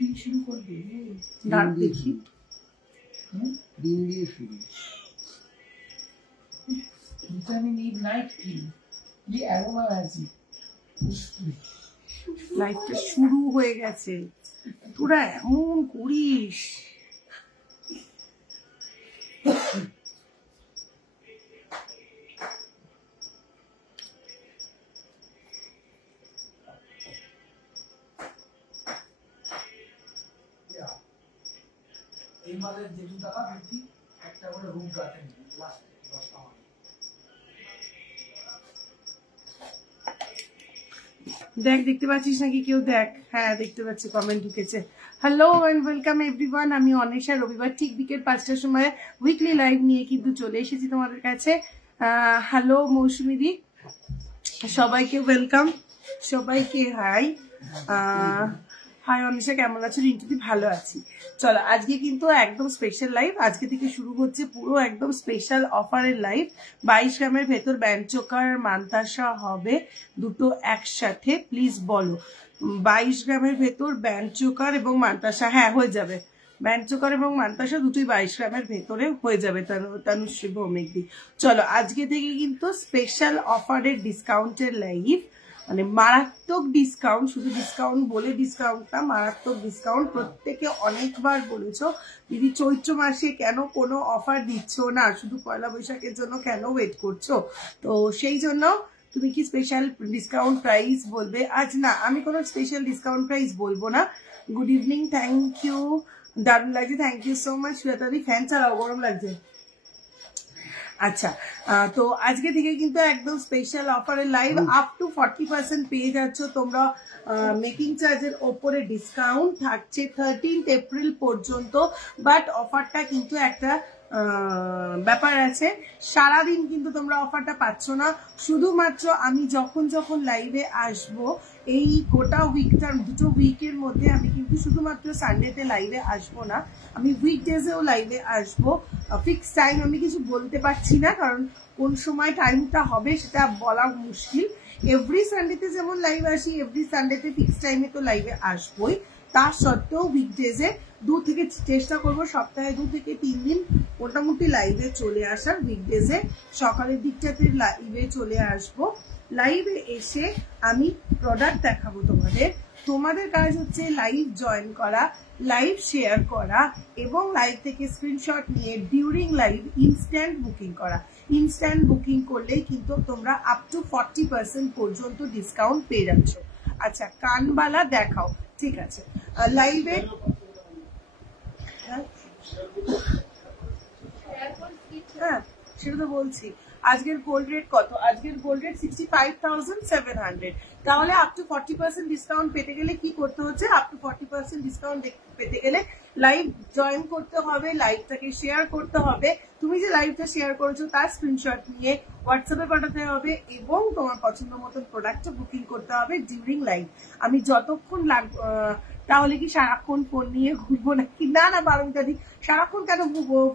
দিন শুরু করবে দাঁড় দেখি দিন দিয়ে শুরু ভিটামিন ই নাইট ক্রিম যে অ্যারোমা ম্যাজিক লাইফটা শুরু হয়ে গেছে তোরা এমন করিস এই মালের যে টাকা বৃদ্ধি একটা করে রুম গার্ডেন লাস্ট 10 টাকা দেখ দেখতে পাচ্ছিস নাকি কেউ দেখ হ্যাঁ দেখতে পাচ্ছি কমেন্ট ঢুকেছে হ্যালো এন্ড ওয়েলকাম এভরিওয়ান আমি অনিশা রবিবার ঠিক বিকেল 5টার সময় উইকলি লাইভ নিয়ে কিন্তু চলে এসেছি তোমাদের কাছে হ্যালো মৌসুমীদি সবাইকে ওয়েলকাম সবাইকে হাই হাই অনিশা কেমন আছো রিন্টুদি ভালো আছি চলো আজকে কিন্তু একদম স্পেশাল লাইভ আজকে থেকে শুরু হচ্ছে পুরো একদম স্পেশাল অফারের লাইভ 22 গ্রামের ভেতর ব্যান্ড চোকার মান্তাসা হবে দুটো একসাথে প্লিজ বলো 22 গ্রামের ভেতর ব্যান্ড চোকার এবং মান্তাসা হ্যাঁ হয়ে যাবে ব্যান্ড চোকার এবং মান্তাসা দুটোই 22 গ্রামের ভেতরে হয়ে যাবে তনুশ্রী ভৌমিক দি চলো আজকে থেকে কিন্তু স্পেশাল অফারের ডিসকাউন্টের লাইভ মানে মারাত্মক ডিসকাউন্ট শুধু ডিসকাউন্ট বলে ডিসকাউন্ট না মারাত্মক ডিসকাউন্ট প্রত্যেকে অনেকবার বলেছো দিদি চৈত্র মাসে কেন কোনো অফার দিচ্ছ না শুধু পয়লা বৈশাখের জন্য কেন ওয়েট করছো তো সেই জন্য তুমি কি স্পেশাল ডিসকাউন্ট প্রাইস বলবে আজ না আমি কোনো স্পেশাল ডিসকাউন্ট প্রাইস বলবো না গুড ইভিনিং থ্যাংক ইউ দারুণ লাগছে থ্যাংক ইউ সো মাচ শ্বেতাদি ফ্যান চালাও গরম লাগছে আচ্ছা তো আজকে থেকে কিন্তু একদম স্পেশাল অফারের লাইভ আপ টু 40% পেয়ে যাচ্ছ তোমরা মেকিং চার্জের ওপরে ডিসকাউন্ট থাকছে 13th এপ্রিল পর্যন্ত বাট অফারটা কিন্তু একটা ব্যাপার আছে সারাদিন কিন্তু তোমরা অফারটা পাচ্ছ না শুধুমাত্র আমি যখন যখন লাইভে আসব এই গোটা উইকটার দুটো উইকের মধ্যে আমি কিন্তু শুধুমাত্র সানডেতে লাইভে আসবো না আমি উইকডেজেও লাইভে আসবো ফিক্স টাইম আমি কিছু বলতে পারছি না কারণ কোন সময় টাইমটা হবে সেটা বলা মুশকিল এভরি সানডেতে যেমন লাইভ আসি এভরি সানডেতে ফিক্স টাইমে তো লাইভে আসবোই তার সত্ত্বেও উইকডেজে চেষ্টা করবো সপ্তাহে 2 থেকে 3 দিন মোটামুটি লাইভে চলে আসার উইকডেজে সকালের দিকটাতে লাইভে চলে আসবো লাইভে এসে আমি প্রোডাক্ট দেখাবো তোমাদের কাজ হচ্ছে লাইভ জয়েন করা লাইভ শেয়ার করা এবং লাইভ থেকে স্ক্রিনশট নিয়ে ডিউরিং লাইভ ইনস্ট্যান্ট বুকিং করা ইনস্ট্যান্ট বুকিং করলেই কিন্তু তোমরা আপ টু 40% পর্যন্ত ডিসকাউন্ট পেয়ে যাচ্ছ আচ্ছা কানবালা দেখাও ঠিক আছে লাইভে হ্যাঁ সেটা তো বলছি আজকের গোল্ড রেট কত আজকের গোল্ড রেট 65,700 তাহলে আপ টু 40% ডিসকাউন্ট পেতে গেলে কি করতে হচ্ছে আপ টু 40% ডিসকাউন্ট পেতে গেলে লাইভ জয়েন করতে হবে লাইভটাকে শেয়ার করতে হবে তুমি যে লাইভটা শেয়ার করেছো তার স্ক্রিনশট নিয়ে হোয়াটসঅ্যাপে পাঠাতে হবে এবং তোমার পছন্দ মতন প্রোডাক্টটা বুকিং করতে হবে ডিউরিং লাইভ আমি যতক্ষণ তাহলে কি সারাক্ষণ ফোন নিয়ে ঘুরবো নাকি না না বারণকারী সারাক্ষণ কেন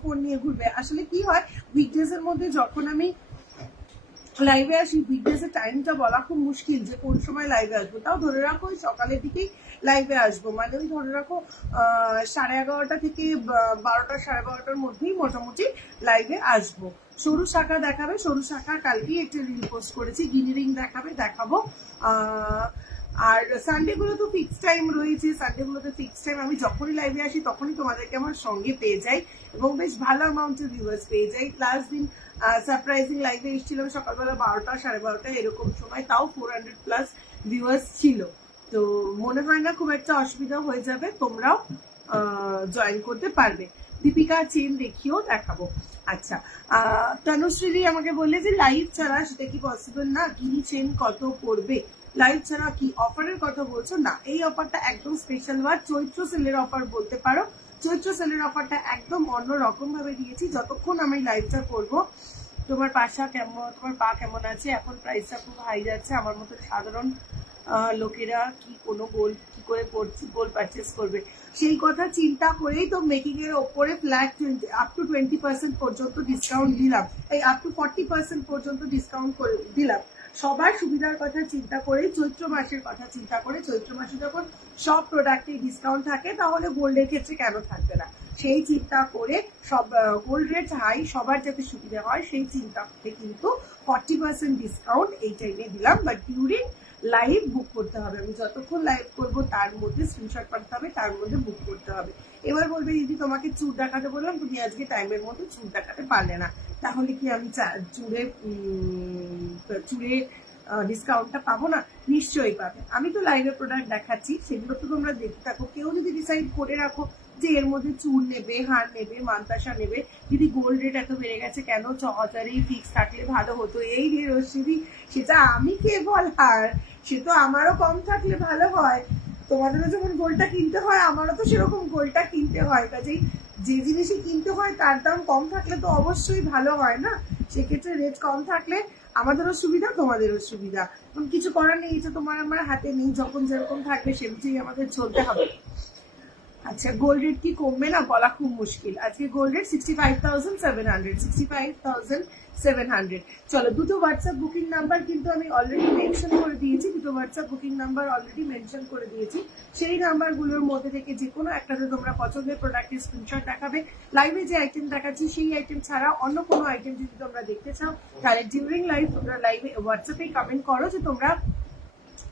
ফোন নিয়ে ঘুরবে আসলে কি হয় উইকডেজ এর মধ্যে যখন আমি লাইভে আসি উইকডেজ এর টাইমটা বলা খুব মুশকিল যে কোন সময় লাইভে আসবো তাও ধরে রাখো ওই সকালের দিকেই লাইভে আসবো মানে ওই ধরে রাখো 11:30 থেকে 12টা 12:30টার মধ্যেই মোটামুটি লাইভে আসবো সরু শাখা দেখাবে সরু শাখা কালকেই একটা রিল পোস্ট করেছি গিনি রিং দেখাবো আর সানডে গুলো তো ফিক্স টাইম রয়েছে সানডে গুলোতে ফিক্স টাইম আমি যখনই লাইভে আসি তখনই তোমাদেরকে আমার সঙ্গে পেয়ে যাই এবং বেশ ভালো অ্যামাউন্টের ভিউয়ার্স পেয়ে যাই লাস্ট দিন সারপ্রাইজিং লাইভে এসেছিলাম সকালবেলা 12টা 12:30 এরকম সময় তাও 400+ ভিউয়ার্স ছিল তো মনে হয় না খুব একটা অসুবিধা হয়ে যাবে তোমরাও জয়েন করতে পারবে দীপিকা চেন দেখিও দেখাবো আচ্ছা তনুশ্রী আমাকে বললে যে লাইভ ছাড়া সেটা কি পসিবল না গিনি চেন কত পড়বে লাইভ ছাড়া কি অফারের কথা বলছো না এই অফারটা একদম স্পেশাল বা চৈত্র সেলের অফার বলতে পারো চৈত্র সেলের অফারটা একদম অন্য রকম ভাবে দিয়েছি যতক্ষণ আমি লাইভটা করবো তোমার পা কেমন আছে এখন প্রাইসটা খুব হাই যাচ্ছে আমার মতো সাধারণ লোকেরা কি কোনো গোল্ড কি করে গোল্ড পারচেস করবে সেই কথা চিন্তা করেই তো মেকিং এর ওপরে ফ্ল্যাট আপ টু 20% পর্যন্ত ডিসকাউন্ট দিলাম এই আপ টু 40% পর্যন্ত ডিসকাউন্ট করে দিলাম সবার সুবিধার কথা চিন্তা করে, চৈত্র মাসের কথা চিন্তা করে, চৈত্র মাসে যখন সব প্রোডাক্টে ডিসকাউন্ট থাকে তাহলে গোল্ডের ক্ষেত্রে কেন থাকবে না, সেই চিন্তা করে সব গোল্ড রেট হাই, সবার যাতে সুবিধা হয় সেই চিন্তা করে কিন্তু 40% ডিসকাউন্ট এই টাইমে দিলাম। বাট ডিউরিং লাইভ বুক করতে হবে, আমি যতক্ষণ লাইভ করবো তার মধ্যে স্ক্রিনশট পাঠাতে হবে, তার মধ্যে বুক করতে হবে। এবার বলবে দিদি তোমাকে চুল দেখাতে বললাম, তুমি আজকে টাইমের মধ্যে চুল দেখাতে পারলে না, তাহলে কি আমি চুলে ডিসকাউন্টটা পাবো না? নিশ্চয়ই পাবে। আমি তো লাইভে প্রোডাক্ট দেখাচ্ছি, সেগুলো তো তোমরা দেখতে থাকো। কেউ যদি ডিসাইড করে রাখো যে এর মধ্যে চুল নেবে, হার নেবে, মানতাসা নেবে, যদি গোল্ড রেট এত বেড়ে গেছে কেন 6000-ই ফিক্স থাকলে ভালো হতো, এই রে রশ্মি, সেটা আমি কে বলার, সে তো আমারও কম থাকলে ভালো হয়। তোমাদেরও যখন গোল্ডটা কিনতে হয় আমারও তো সেরকম গোল্ডটা কিনতে হয়, কাজেই যে জিনিসই কিনতে হয় তার দাম কম থাকলে তো অবশ্যই ভালো হয় না। সেক্ষেত্রে রেট কম থাকলে আমাদেরও সুবিধা, তোমাদেরও সুবিধা। কিছু করার নেই, এটা তোমার আমার হাতে নেই, যখন যেরকম থাকবে সে বুঝেই আমাদের চলতে হবে। আচ্ছা, গোল্ড রেট কি কমবে না বলা খুব মুশকিল। আজকে গোল্ড রেট 65,700, 65,700। চলো, দুটো হোয়াটসঅ্যাপ বুকিং নাম্বার কিন্তু আমি অলরেডি মেনশন করে দিয়েছি, দুটো WhatsApp booking number already mention করে দিয়েছি। সেই নাম্বারগুলোর মধ্যে থেকে যে কোনো একটাতে তোমরা পছন্দের প্রোডাক্টের স্ক্রিনশট দেখাবে। লাইভে যে আইটেম দেখাচ্ছি সেই আইটেম ছাড়া অন্য কোনো আইটেম যদি তোমরা দেখতে চাও তাহলে ডিউরিং লাইভ তোমরা লাইভে হোয়াটসঅ্যাপে কমেন্ট করো যে তোমরা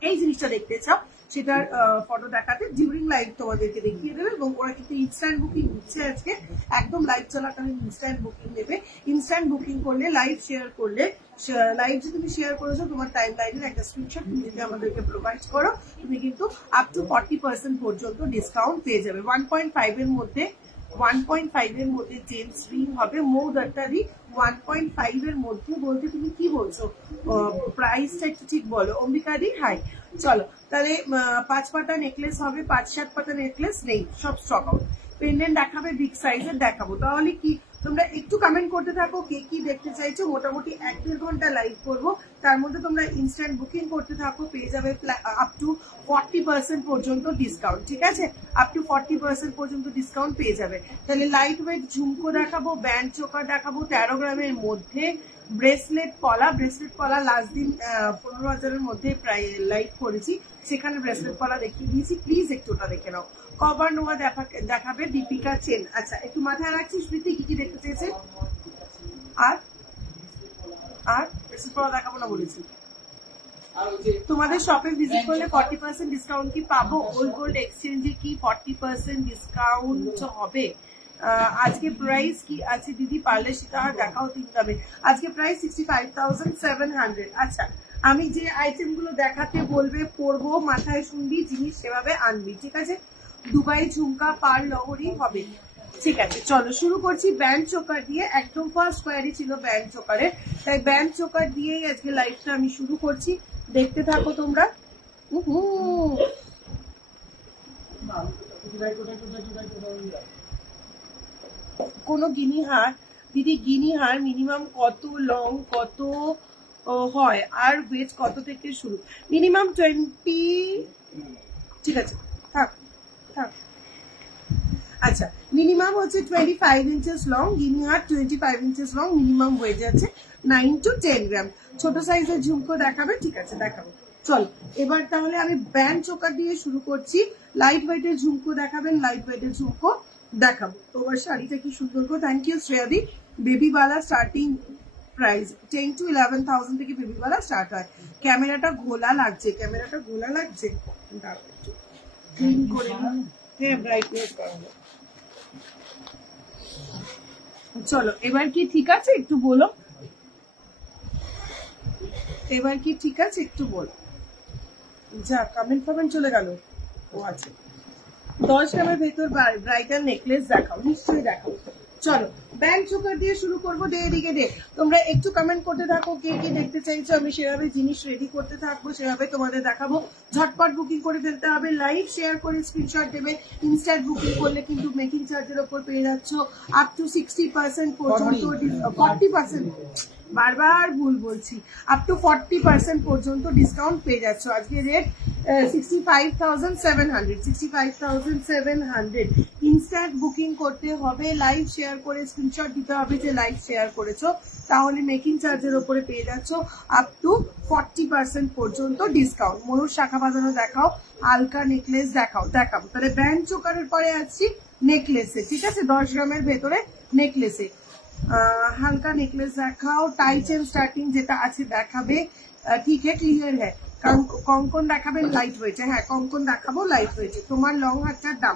এই জিনিসটা দেখতে চাও, সেটার ফটো দেখাতে ডিউরিং লাইভ তোমাদেরকে দেখিয়ে দেবে। এবং ওরা কিন্তু ইনস্ট্যান্ট বুকিং দিচ্ছে আজকে, একদম লাইভ চলাকালীন ইনস্ট্যান্ট বুকিং দেবে। ইনস্ট্যান্ট বুকিং করলে, লাইভ শেয়ার করলে, লাইভ যে তুমি শেয়ার করেছো তোমার টাইম লাইনের একটা স্ক্রিনশট তুমি যদি আমাদেরকে প্রোভাইড করো, তুমি কিন্তু আপ টু 40% পর্যন্ত ডিসকাউন্ট পেয়ে যাবে। 1.5 এর মধ্যে 1.5 এর মধ্যে জেন্টস রিং হবে, মৌদারি 1.5 এর মধ্যে বলতে তুমি কি বলছো? প্রাইসটা একটু ঠিক বলো অম্বিকাদি। হাই, চলো তাহলে 5 পাতা নেকলেস হবে, 5-7 পাতা নেকলেস নেই, সব স্টক আউট। পেন্ডেন্ট দেখাবে, বিগ সাইজের দেখাবো। তাহলে কি তোমরা একটু কমেন্ট করতে থাকো কে কি দেখতে চাইছো। মোটামুটি 1-1.5 ঘন্টা লাইভ করবো, তার মধ্যে তোমরা ইনস্ট্যান্ট বুকিং করতে থাকো, পেয়ে যাবে আপ টু 40% পর্যন্ত ডিসকাউন্ট। ঠিক আছে, আপ টু 40% পর্যন্ত ডিসকাউন্ট পেয়ে যাবে। তাহলে লাইট ওয়েট ঝুমকো দেখাবো, ব্যান্ড চোকার দেখাবো 13 গ্রামের মধ্যে, ব্রেসলেট পলা লাস্ট দিন 15,000-এর মধ্যে প্রায় লাইভ করেছি, সেখানে ব্রেসলেট পলা দেখিয়ে দিয়েছি, প্লিজ একটু ওটা দেখে নাও। কভার নোয়া দেখাবে, দীপিকা চেন। আচ্ছা, একটু মাথায় রাখছিস প্রীতি কি কি দেখতে চেয়েছে। আর ব্রেসলেট পলা দেখাবো না বলেছি। তোমাদের শপে ভিজিট করলে 40% ডিসকাউন্ট কি পাবো? ওল্ড গোল্ড এক্সচেঞ্জে কি 40% ডিসকাউন্ট হবে? আজকে প্রাইস কি আছে দিদি, পারলে সেটা দেখাও 3 দামে। আজকে প্রাইস 65,700। আচ্ছা, আমি যে আইটেম গুলো দেখাতে বলবে পরবো, মাথায় শুনবি, জিনিস সেভাবে আনবি। ঠিক আছে, দুবাই ঝুমকা পার লহরি হবে। ঠিক আছে, চলো শুরু করছি ব্যান্ড চোকার দিয়ে। একদম ফার্স্ট কোয়ারি ছিল ব্যান্ড চোকারের, তাই ব্যান্ড চোকার দিয়েই আজকে লাইভটা আমি শুরু করছি, দেখতে থাকো তোমরা। কোন গিনিহার দিদি, গিনিহার মিনিমাম কত লং কত হয় আর ওয়েট কত থেকে শুরু? মিনিমাম 20। ঠিক আছে, থাক। আচ্ছা, মিনিমাম হচ্ছে 25 ইঞ্চেস লং, গিনিহার 25 ইঞ্চেস লং, মিনিমাম ওয়েট আছে 9 to 10 গ্রাম। ছোট সাইজের ঝুমকো দেখাবে? ঠিক আছে, দেখাবো। চল এবার তাহলে আমি ব্যান্ড চোকার দিয়ে শুরু করছি। লাইট ওয়েটের ঝুমকো দেখাবেন, লাইট ওয়েটের ঝুমকো দেখাবো। তোমার শাড়িটা কি সুন্দর গো, থ্যাংক ইউ শ্রেয়াদি। বেবিওয়ালা স্টার্টিং প্রাইস 10 to 11,000 থেকে বেবিওয়ালা স্টার্ট হয়। ক্যামেরাটা ঘোলা লাগছে, ক্লিন করে ব্রাইটনেস করাবো। চলো, এবার কি ঠিক আছে একটু বলো, যা কমেন্ট চলে গেল। ও আছে 10 গ্রামের ভেতর ব্রাইডাল নেকলেস দেখাও, নিশ্চয়ই দেখাও। চলো ব্যান্ড চোকার দিয়ে শুরু করবো। এদিকে তোমরা একটু কমেন্ট করতে থাকো কে কে দেখতে চাইছো, আমি সেভাবে জিনিস রেডি করতে থাকবো, সেভাবে তোমাদের দেখাবো। ঝটপট বুকিং করে ফেলতে হবে, লাইভ শেয়ার করে স্ক্রিনশট দেবে। ইনস্ট্যান্ট বুকিং করলে কিন্তু মেকিং চার্জের ওপর পেয়ে যাচ্ছ আপ টু 60% পর্যন্ত, 40%, বারবার ভুল বলছি, আপ টু 40% পর্যন্ত ডিসকাউন্ট পেয়ে যাচ্ছ। আজকে রেট 65,700, ইনস্ট্যান্ট বুকিং করতে হবে, লাইভ শেয়ার করে স্ক্রিনশট দিতে হবে যে লাইভ শেয়ার করেছো, তাহলে মেকিং চার্জের উপরে পেয়ে যাচ্ছ আপ টু 40% পর্যন্ত ডিসকাউন্ট। ময়ূর শাখা বাঁধানো দেখাও, হালকা নেকলেস দেখাও, দেখাবো। তাহলে ব্যান্ড চোকারের পরে আসছি নেকলেসে, ঠিক আছে, 10 গ্রামের ভেতরে নেকলেসে। হালকা নেকলেস দেখাও, টাই চেন স্টার্টিং যেটা আছে দেখাবে, ঠিক है ক্লিয়ার है। কঙ্কন দেখাবেন লাইট ওয়েটে, হ্যাঁ কঙ্কন দেখাবো লাইট ওয়েটে। তোমার লং হাতটার দাম,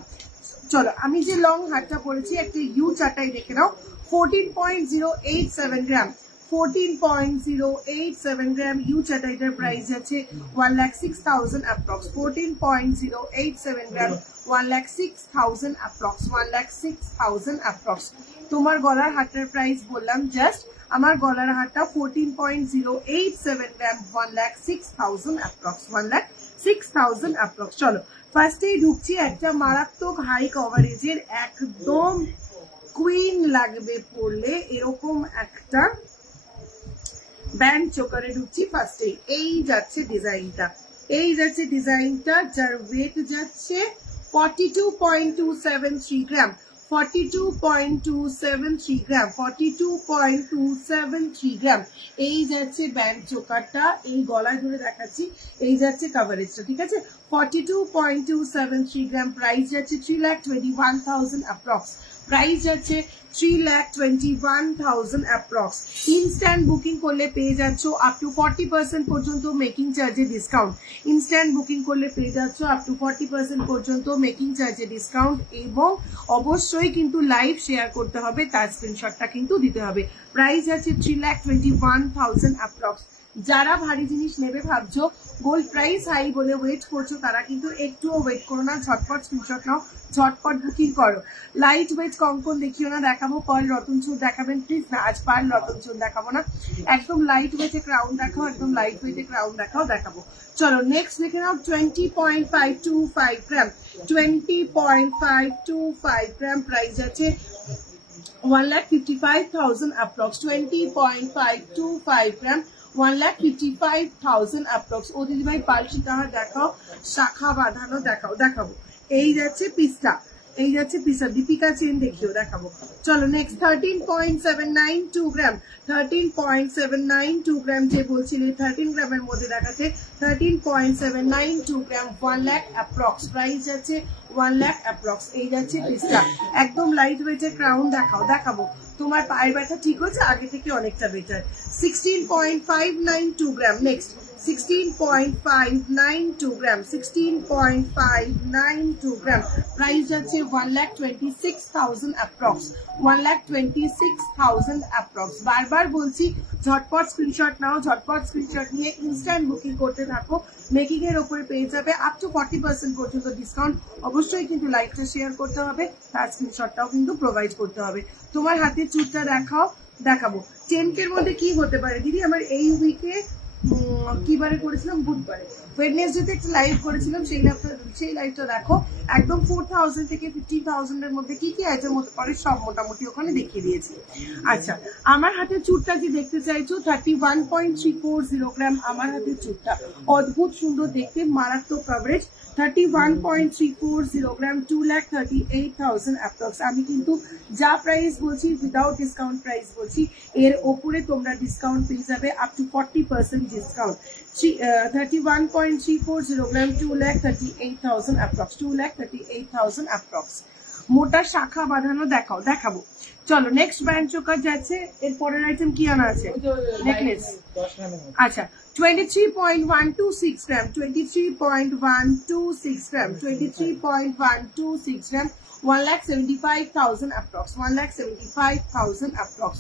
চলো আমি যে লং হাতটা পরেছি একটা ইউ চাটাই দেখে নাও, 14.087 গ্রাম, 14.087 গ্রাম ইউ চাটাইটার প্রাইস আছে 1,06,000 অ্যাপ্রক্স। 14.087 gram 1,06,000 approx, 1,06,000 approx. তোমার গলার হাতটার প্রাইস বললাম জাস্ট, আমার গলার হাতটা 14.087 গ্রাম 1,06,000 অ্যাপ্রক্স, 1,06,000 অ্যাপ্রক্স। চলো ফার্স্টেই ঢুকছি একটা মারাত্মক হাই কভারেজের, একদম কুইন লাগবে পরলে এরকম একটা ব্যান্ড চোকারে ঢুকছি ফার্স্টেই। এই যাচ্ছে ডিজাইনটা, এই যাচ্ছে ডিজাইনটা, যার ওয়েট যাচ্ছে 42.273 গ্রাম, 42.273 গ্রাম, 42.273 গ্রাম। এই যাচ্ছে ব্যান্ড চোকারটা, এই গলায় ধরে দেখাচ্ছি, এই যাচ্ছে কাভারেজটা, ঠিক আছে। 42.273 গ্রাম, প্রাইস যাচ্ছে 3,21,000 অ্যাপ্রক্স, প্রাইস যাচ্ছে 3,21,000 অ্যাপ্রক্স। ইনস্ট্যান্ট বুকিং করলে পেয়ে যাচ্ছ আপ টু 40% পর্যন্ত মেকিং চার্জে ডিসকাউন্ট, ইনস্ট্যান্ট বুকিং করলে পেয়ে যাচ্ছ আপ টু 40% পর্যন্ত মেকিং চার্জে ডিসকাউন্ট, এবং অবশ্যই কিন্তু লাইভ শেয়ার করতে হবে, তার স্ক্রিনশটটা কিন্তু দিতে হবে। প্রাইস আছে 3,21,000 অ্যাপ্রক্স। যারা ভারী জিনিস নেবে ভাবছো, গোল্ড প্রাইস হাই বলে ওয়েট করছো, তারা কিন্তু একটুও ওয়েট করো না, ঝটপট স্ক্রিনশট নাও, ঝটপট বুকিং করো। লাইট ওয়েট কঙ্কন দেখিও না, দেখাবো পার্ল রতন চুর দেখাবেন প্লিজ, না আজ পার্ল রতন চুর দেখাবো না, একদম লাইট ওয়েটে ক্রাউন দেখাও, একদম লাইট ওয়েটে ক্রাউন দেখাও, দেখাবো। চলো নেক্সট দেখে নাও 20.525 গ্রাম, 20.525 গ্রাম, প্রাইস আছে 1,55,000 অ্যাপ্রক্স, 20.525 গ্রাম 1,55,000 অ্যাপ্রক্স। ও দিদিভাই পার্সি কাহার দেখাও, শাখা বাঁধানো দেখাও, দেখাবো। এই যাচ্ছে পিস্তা, এই যাচ্ছে পিস্তা, দীপিকা চেন দেখিও, দেখাবো। চলো নেক্সট 13.792 গ্রাম, 13.792 গ্রাম যে বলছিলে 13 গ্রামের মধ্যে দেখাচ্ছে, 13.792 গ্রাম 1 লাখ অ্যাপ্রক্স, প্রাইস যাচ্ছে 1 লাখ অ্যাপ্রক্স। এই যাচ্ছে পিস্তা, একদম লাইট ওয়েটের ক্রাউন দেখাও, দেখাবো। তোমার পায়ের ব্যথা ঠিক হচ্ছে আগে থেকে অনেকটা বেটার। 16.592 গ্রাম, নেক্সট 16.592 গ্রাম, 16.592 গ্রাম, প্রাইস যাচ্ছে 1,26,000 অ্যাপ্রক্স, 1,26,000 অ্যাপ্রক্স। বারবার বলছি ঝটপট স্ক্রিনশট নাও, ঝটপট স্ক্রিনশট নিয়ে ইনস্ট্যান্ট বুকিং করতে থাকো, মেকিং এর উপরে পেয়ে যাবে আপ টু 40% পর্যন্ত ডিসকাউন্ট। অবশ্যই কিন্তু লাইভটা শেয়ার করতে হবে, তার স্ক্রিনশটটাও কিন্তু প্রোভাইড করতে হবে। তোমার হাতের চুটটা দেখাও, দেখাবো। 10K এর মধ্যে কি হতে পারে দিদি? আমার এই উইকে কি বারে করেছিলাম, বুধবারে, ওয়েডনেসডেতে একটা লাইভ করেছিলাম, সেই লাইভটা দেখো, একদম 4,000 থেকে 15,000 এর মধ্যে কি কি আইটেম হতে পারে সব মোটামুটি ওখানে দেখিয়ে দিয়েছি। আচ্ছা, আমার হাতের চুটটা কি দেখতে চাইছো, 31.340 গ্রাম আমার হাতের চুটটা, অদ্ভুত সুন্দর দেখতে, মারাত্মক কভারেজ, 31.340 গ্রাম, 2,38,000 অ্যাপ্রক্স। আমি কিন্তু যা প্রাইস বলছি উইদাউট ডিসকাউন্ট প্রাইস বলছি, এর ওপরে তোমরা ডিসকাউন্ট পেয়ে যাবে up to 40% discount. 31.340 gram, 2,38,000 approx, 2,38,000 approx. মোটা শাখা বাঁধানো দেখাও, দেখাবো। চলো নেক্সট ব্যান্ড চোকার যাচ্ছে, এর পরের আইটেম কি আনা আছে, নেকলেস। আচ্ছা 23.126 গ্রাম, 23.126 গ্রাম, 23.126 গ্রাম, 1,75,000 অ্যাপ্রক্স, 1,75,000 অ্যাপ্রক্স।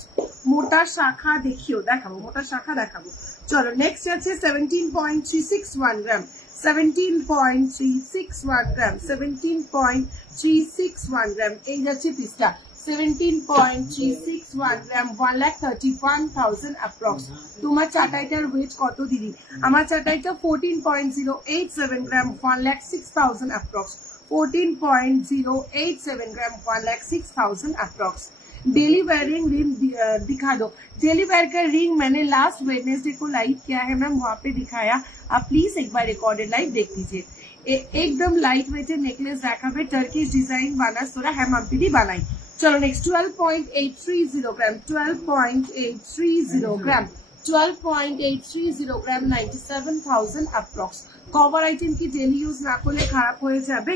মোটা শাখা দেখিও, দেখাবো, মোটা শাখা দেখাবো। চলো নেক্সট আছে 17.361 গ্রাম, 17.361 গ্রাম, 17.361 গ্রাম, এই যাচ্ছে পিসটা, 17.361 গ্রাম, 1,31,000 অ্যাপ্রক্স। তোমার চাটাইটার ওয়েট কত দিদি? আমার চাটাইটা 14.087 গ্রাম, 1,06,000 অ্যাপ্রক্স, 14.087 ग्राम 1,06,000 अप्रॉक्स। डेली वेयरिंग रिंग दिखा दो। डेली वेयर का रिंग मैंने लास्ट वेडनेसडे को लाइव किया है मैम, वहां पे दिखाया, आप प्लीज एक बार रिकॉर्डेड लाइव देख लीजिए। एकदम लाइट वेटेर नेकलेस देखाबे টার্কিশ ডিজাইন বানাস তোরা হ্যাঁ মাম্পিদি বানাই চলো নেক্সট 12.830 গ্রাম 12.830 গ্রাম 12.830 গ্রাম 97,000 অ্যাপ্রক্স কভার আইটেম কি ডেলি ইউজ না করলে খারাপ হয়ে যাবে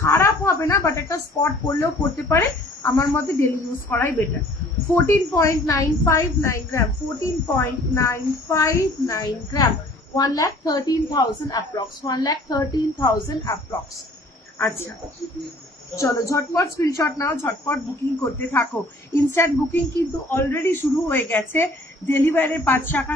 খারাপ হবে না বাট একটা স্পট পড়লেও পড়তে পারে আমার মতে ডেলি ইউজ করাই বেটার 14.959 গ্রাম 14.959 গ্রাম 1,13,000 approx 1,13,000 approx আচ্ছা চলো ঝটপট স্ক্রিনশট নাও ঝটপট বুকিং করতে থাকো ইনস্ট্যান্ট বুকিং কিন্তু অলরেডি শুরু হয়ে গেছে ডেলিভারির 5 শাখা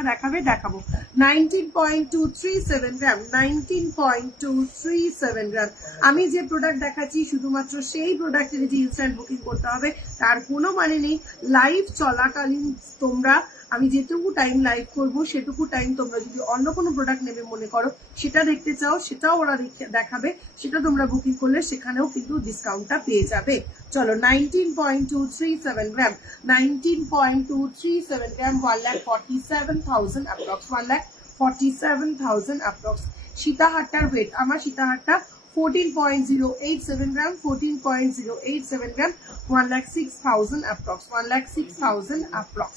দেখাবো 19.237 গ্রাম 19.237 গ্রাম আমি যে প্রোডাক্ট দেখাচ্ছি শুধুমাত্র সেই প্রোডাক্টের যে ইনস্ট্যান্ট বুকিং করতে হবে তার কোনো মানে নেই লাইভ চলাকালীন তোমরা আমি যেটুকু টাইম লাইভ করবো সেটুকু টাইম তোমরা যদি অন্য কোনো প্রোডাক্ট নেবে মনে করো সেটা দেখতে চাও সেটাও ওরা দেখাবে সেটা তোমরা বুকিং করলে সেখানেও কিন্তু ডিসকাউন্টটা পেয়ে যাবে চলো 19.237 গ্রাম 19.237 গ্রাম 1,47,000 approx 1,47,000 approx সীতাহারটার ওয়েট আমার সীতাহারটা 14.087 গ্রাম 14.087 গ্রাম 1,06,000 approx 1,06,000 approx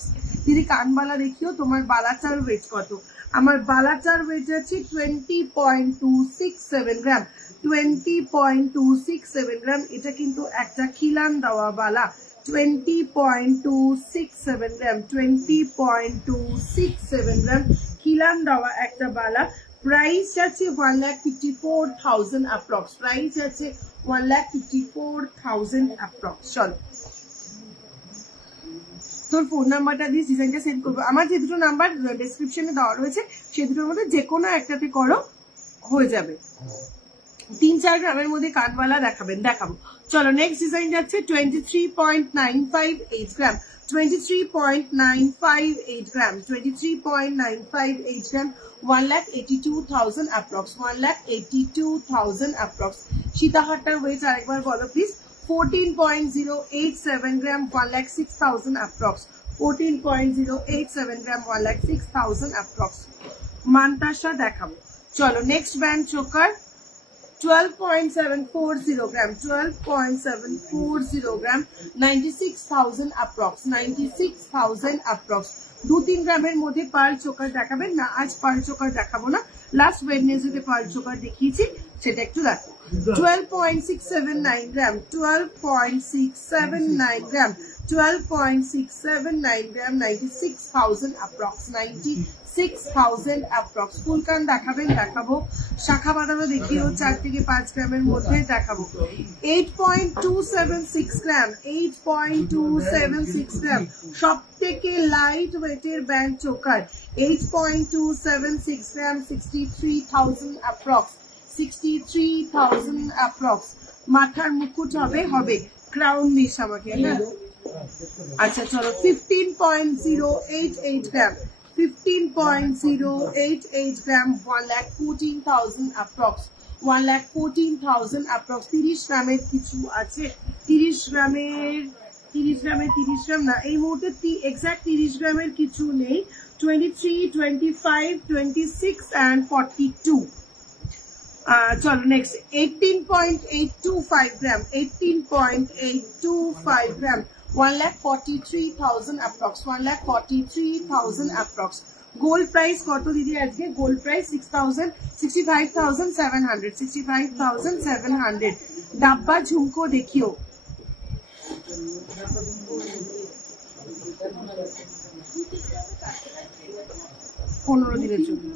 দিদি কানবালা দেখিও তোমার বালাটার ওয়েট কত আমার বালাটার ওয়েট আছে 20.267 গ্রাম 20.267 গ্রাম এটা কিন্তু একটা খিলান দেওয়া বালা 20.267 গ্রাম 20.267 গ্রাম খিলান দেওয়া একটা বালা প্রাইস আছে 1,54,000 approx প্রাইস আছে 1,54,000 approx চলো তোর ফোন নাম্বারটা দিয়ে ডিজাইনটা সেন্ড করবো আমার যে দুটো নাম্বার ডেসক্রিপশনে দেওয়া রয়েছে সেই দুটোর মধ্যে যে কোনো একটাতে করো হয়ে যাবে 3-4 গ্রামের মধ্যে কানবালা দেখাবো চলো নেক্সট ডিজাইন যাচ্ছে 23.958 গ্রাম 23.958 গ্রাম 23.958 গ্রাম 1,82,000 approx 1,82,000 approx সীতাহারটার ওয়েট আরেকবার বলো please 14.087 gram 1,06,000 approx 14.087 gram 1,06,000 approx মানতাসা দেখাবো চলো নেক্সট ব্যান্ড চোকার 12.740 গ্রাম 12.740 গ্রাম 96,000 approx 96,000 approx 2-3 গ্রামের মধ্যে পার্ল চোকার দেখাবেন না আজ পার্ল চোকার দেখাবো না লাস্ট ওয়েডনেসডে পার্ল চোকার দেখিয়েছি সেটা একটু দেখো 12.679 গ্রাম 12.679 গ্রাম 12.679 গ্রাম 96,000 approx 96,000 approx ফুলকান দেখাবো শাখা বাঁধানো দেখিও 4 থেকে 5 গ্রামের মধ্যে দেখাবো 8.276 গ্রাম 8.276 গ্রাম সব থেকে লাইট ওয়েটের ব্যান্ড চোকার 8.276 গ্রাম 63,000 approx 63,000 approx মাথার মুকুট হবে ক্রাউন দিস আমাকে হ্যাঁ আচ্ছা চলো 15.088 গ্রাম 15.088 গ্রাম 1,14,000 approx 1,14,000 approx 30 গ্রামের কিছু আছে 30 গ্রামের না এই মুহূর্তে এক্সাক্ট 30 গ্রামের কিছু নেই 23, 25, 26 and 42 চলো নেক্সট 18.825 গ্রাম 18.825 গ্রাম 1,43,000 approx 1,43,000 approx গোল্ড প্রাইস কত দিদি আজকে গোল্ড প্রাইস 65,700 ডাব্বা ঝুমকো দেখিও 15 দিনের জন্য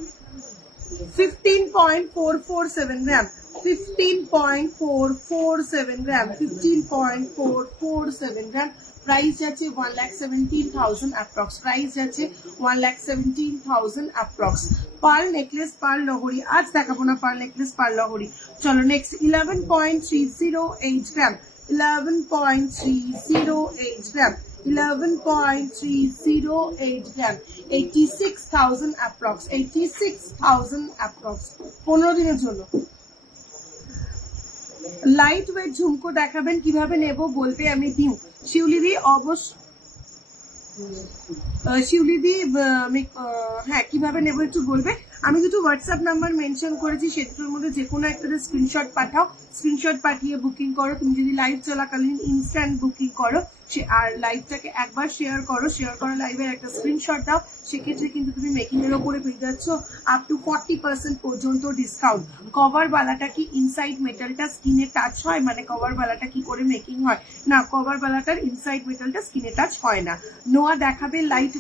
15.447 গ্রাম 15.447 গ্রাম 15.447 গ্রাম প্রাইস যাচ্ছে 1,17,000 approx প্রাইস যাচ্ছে 1,17,000 approx পার্ল নেকলেস পার্ল লহরি আজ দেখাবো না পার্ল নেকলেস পার্ল লহরি চলো নেক্সট 11.308 গ্রাম 11.308 গ্রাম 11.308 গ্রাম 86,000 approx 86,000 approx 15 দিনের জন্য লাইট ওয়েট ঝুমকো দেখাবেন কিভাবে নেব বলবে আমি দিউ শিউলিদি শিউলিদি হ্যাঁ কিভাবে নেব একটু বলবে আমি দুটো হোয়াটসঅ্যাপ নাম্বার মেনশন করেছি, সেটার মধ্যে যে কোনো একটা স্ক্রিনশট পাঠাও, স্ক্রিনশট পাঠিয়ে বুকিং করো। তুমি যদি লাইভ চলাকালীন ইনস্ট্যান্ট বুকিং করো আর লাইভটাকে একবার শেয়ার করো, শেয়ার করো লাইভের একটা স্ক্রিনশট দাও, সেক্ষেত্রে কিন্তু তুমি মেকিং এর ওপরে পেয়ে যাচ্ছ আপ টু 40% পর্যন্ত ডিসকাউন্ট। কভার বালাটা কি ইনসাইড মেটালটা স্কিনে টাচ হয়, মানে কভার বালাটা কি করে মেকিং হয় না, কভার বালাটার ইনসাইড মেটালটা স্কিনে টাচ হয় না। নোয়া দেখাবে লাইট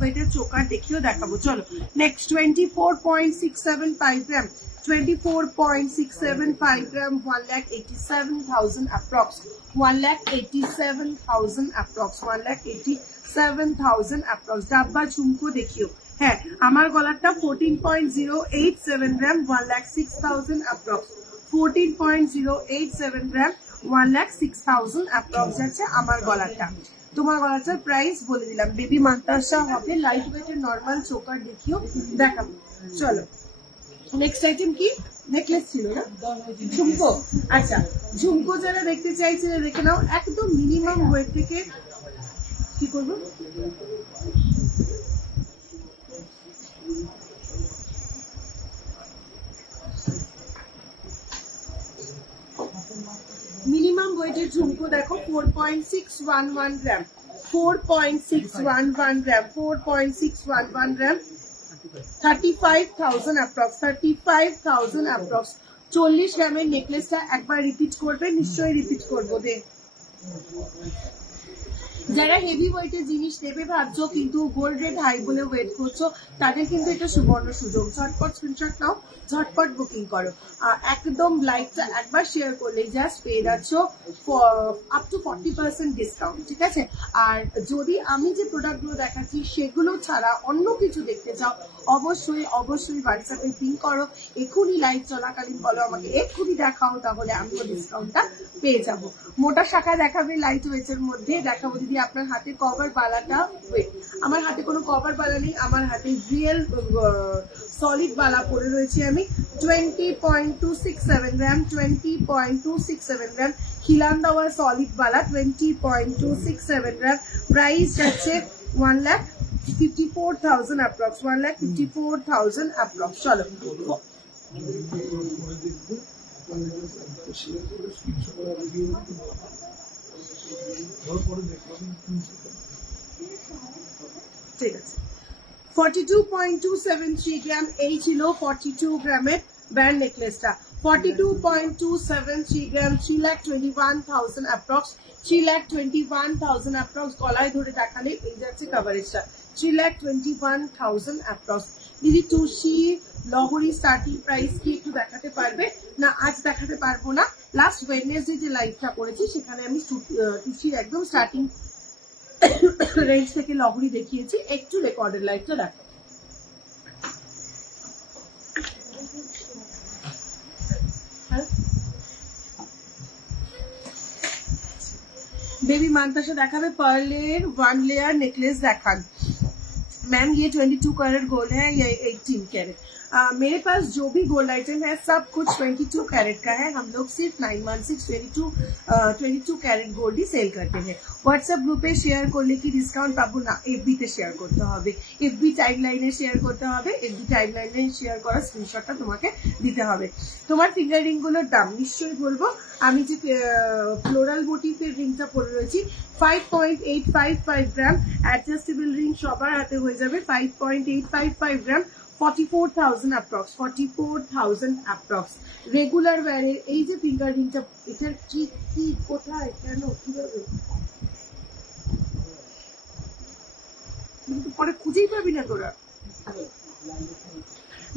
ওয়েটের চোকার দেখিয়েও দেখাবো। চলো নেক্সট 24.675 গ্রাম, 24.675 গ্রাম, 1,87,000 approx, 1,87,000 approx, 1,87,000 approx। ডাব্বা ঝুমকো দেখিও। হ্যাঁ, আমার গলাটা 14.087 গ্রাম, 1,06,000 approx, 14.087 গ্রাম, 1,06,000 approx যাচ্ছে আমার গলাটা। তোমার গলাটার প্রাইস বলে দিলাম। বেবি মান্তাসা হবে, লাইট ওয়েটের নর্মাল চোকার দেখিও দেখাবো। চলো নেক্সট আইটেম কি, নেকলেস ছিল না, ঝুমকো। আচ্ছা, ঝুমকো যারা দেখতে চাইছে দেখে নাও, একদম মিনিমাম ওয়েট থেকে কি করবো, মিনিমাম ওয়েটের ঝুমকো দেখো 4.611 গ্রাম, 4.611 গ্রাম, 4.611 গ্রাম, 35,000 approx, 35,000 approx। 40 গ্রামের নেকলেসটা একবার রিপিট করবে, নিশ্চয়ই রিপিট করবো। দে যারা হেভি ওয়েটের জিনিস নেবে ভাবছো কিন্তু গোল্ড রেট হাই বলে ওয়েট করছো, তাদের কিন্তু এটা সুবর্ণ সুযোগ। ঝটপট স্ক্রিনশট নাও, ঝটপট বুকিং করো। একদম লাইভটা একবার শেয়ার করলেই জাস্ট পেয়ে যাচ্ছ আপ টু 40% ডিসকাউন্ট, ঠিক আছে। আর যদি আমি যে প্রোডাক্টগুলো দেখাচ্ছি সেগুলো ছাড়া অন্য কিছু দেখতে চাও, অবশ্যই অবশ্যই হোয়াটসঅ্যাপে পিং করো, এক্ষুনি লাইভ চলাকালীন বলো আমাকে এক্ষুনি দেখাও, তাহলে আমি ডিসকাউন্টটা পেয়ে যাব। মোটা শাখা দেখাবে লাইট ওয়েটের মধ্যে, দেখাবো দিদি আপনার হাতে কভার বালাটা। ওয়েট, আমার হাতে কোনো কভার বালা নেই, আমার হাতে রিয়েল সলিড বালা পরে রয়েছে আমি। 20.267 গ্রাম, 20.267 গ্রাম, খিলান দেওয়া সলিড বালা, 20.267 গ্রাম। প্রাইস যাচ্ছে 1,54,000 approx, 1,54,000 approx। চলো ঠিক আছে। 42.273 গ্রাম, এই ছিল 42 গ্রামের ব্যান্ড নেকলেসটা। 42.273 গ্রাম, 3,21,000 approx, 3,21,000 approx। গলায় ধরে দেখালে এই যাচ্ছে কভারেজটা, 3,21,000 approx। দিদি টুসি লহরি স্টার্টিং প্রাইস কি একটু দেখাতে পারবে? না, আজ দেখাতে পারবো না। লাস্ট ওয়েডনেসডে যে লাইভটা করেছি সেখানে আমি টুসির একদম স্টার্টিং রেঞ্জ থেকে লহরি দেখিয়েছি। একটু রেকর্ডের লাইভটা দেখো। बेबी मानताशा देखाबे पर्लेर 1 लेयर नेकलेस देखान। मैम ये 22 कैरेट गोल्ड है या 18 कैरेट? मेरे पास जो भी गोल्ड आइटम है सब कुछ 22 कैरेट का है। हम लोग सिर्फ 916 22 कैरेट गोल्ड ही सेल करते हैं। হোয়াটসঅ্যাপ গ্রুপে শেয়ার করলে কি ডিসকাউন্ট পাবো? না, এফবি তে শেয়ার করতে হবে, এফবি টাইমলাইনে শেয়ার করতে হবে। এফবি টাইমলাইনে শেয়ার করা স্ক্রিনশটটা তোমাকে দিতে হবে। তোমার ফিঙ্গার রিং গুলোর দাম নিশ্চয়ই বলবো। আমি যে ফ্লোরাল মোটিভের রিংটা পরে রয়েছি 5.855 গ্রাম, অ্যাডজাস্টেবল রিং সবার হাতে হয়ে যাবে। 5.855 গ্রাম, 44,000 approx, 44,000 approx। রেগুলার ওয়্যারের এই যে ফিঙ্গার রিংটা, এটার কি কি কোথায় কেন কিভাবে কিন্তু পরে খুঁজেই পাবি না তোরা।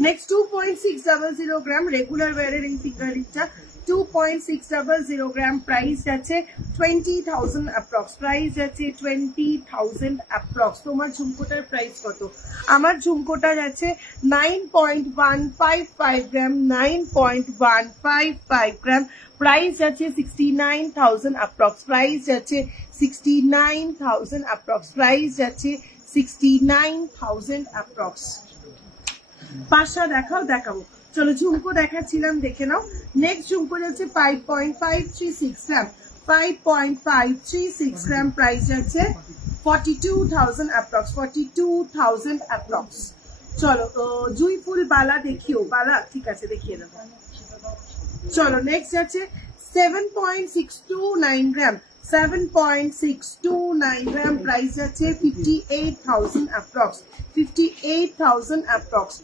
নেক্সট 2.600 গ্রাম, রেগুলার ওয়্যারের এই ফিঙ্গার রিংটা 2.600 গ্রাম। প্রাইস যাচ্ছে 20,000 approx, প্রাইস যাচ্ছে 20,000 approx। তোমার ঝুমকোটার প্রাইস কত? আমার ঝুমকোটা যাচ্ছে 9.155 গ্রাম, 9.155 গ্রাম। প্রাইস যাচ্ছে 69,000 approx, প্রাইস যাচ্ছে 69,000 approx, প্রাইস যাচ্ছে 69,000 approx। পাঁচটা দেখাবো। চলো ঝুমকো দেখাচ্ছিলাম, দেখে নাও। নেক্সট ঝুমকো যাচ্ছে 5.536 গ্রাম, 5.536 গ্রাম। প্রাইস যাচ্ছে 42,000 approx, 42,000 approx, চলো জুই ফুল বালা দেখিও, বালা ঠিক আছে দেখিয়ে দেবো। চলো নেক্সট আছে 7.629 গ্রাম, 7.629 গ্রাম, প্রাইস আছে 58,000 অ্যাপ্রক্স, 58,000 অ্যাপ্রক্স।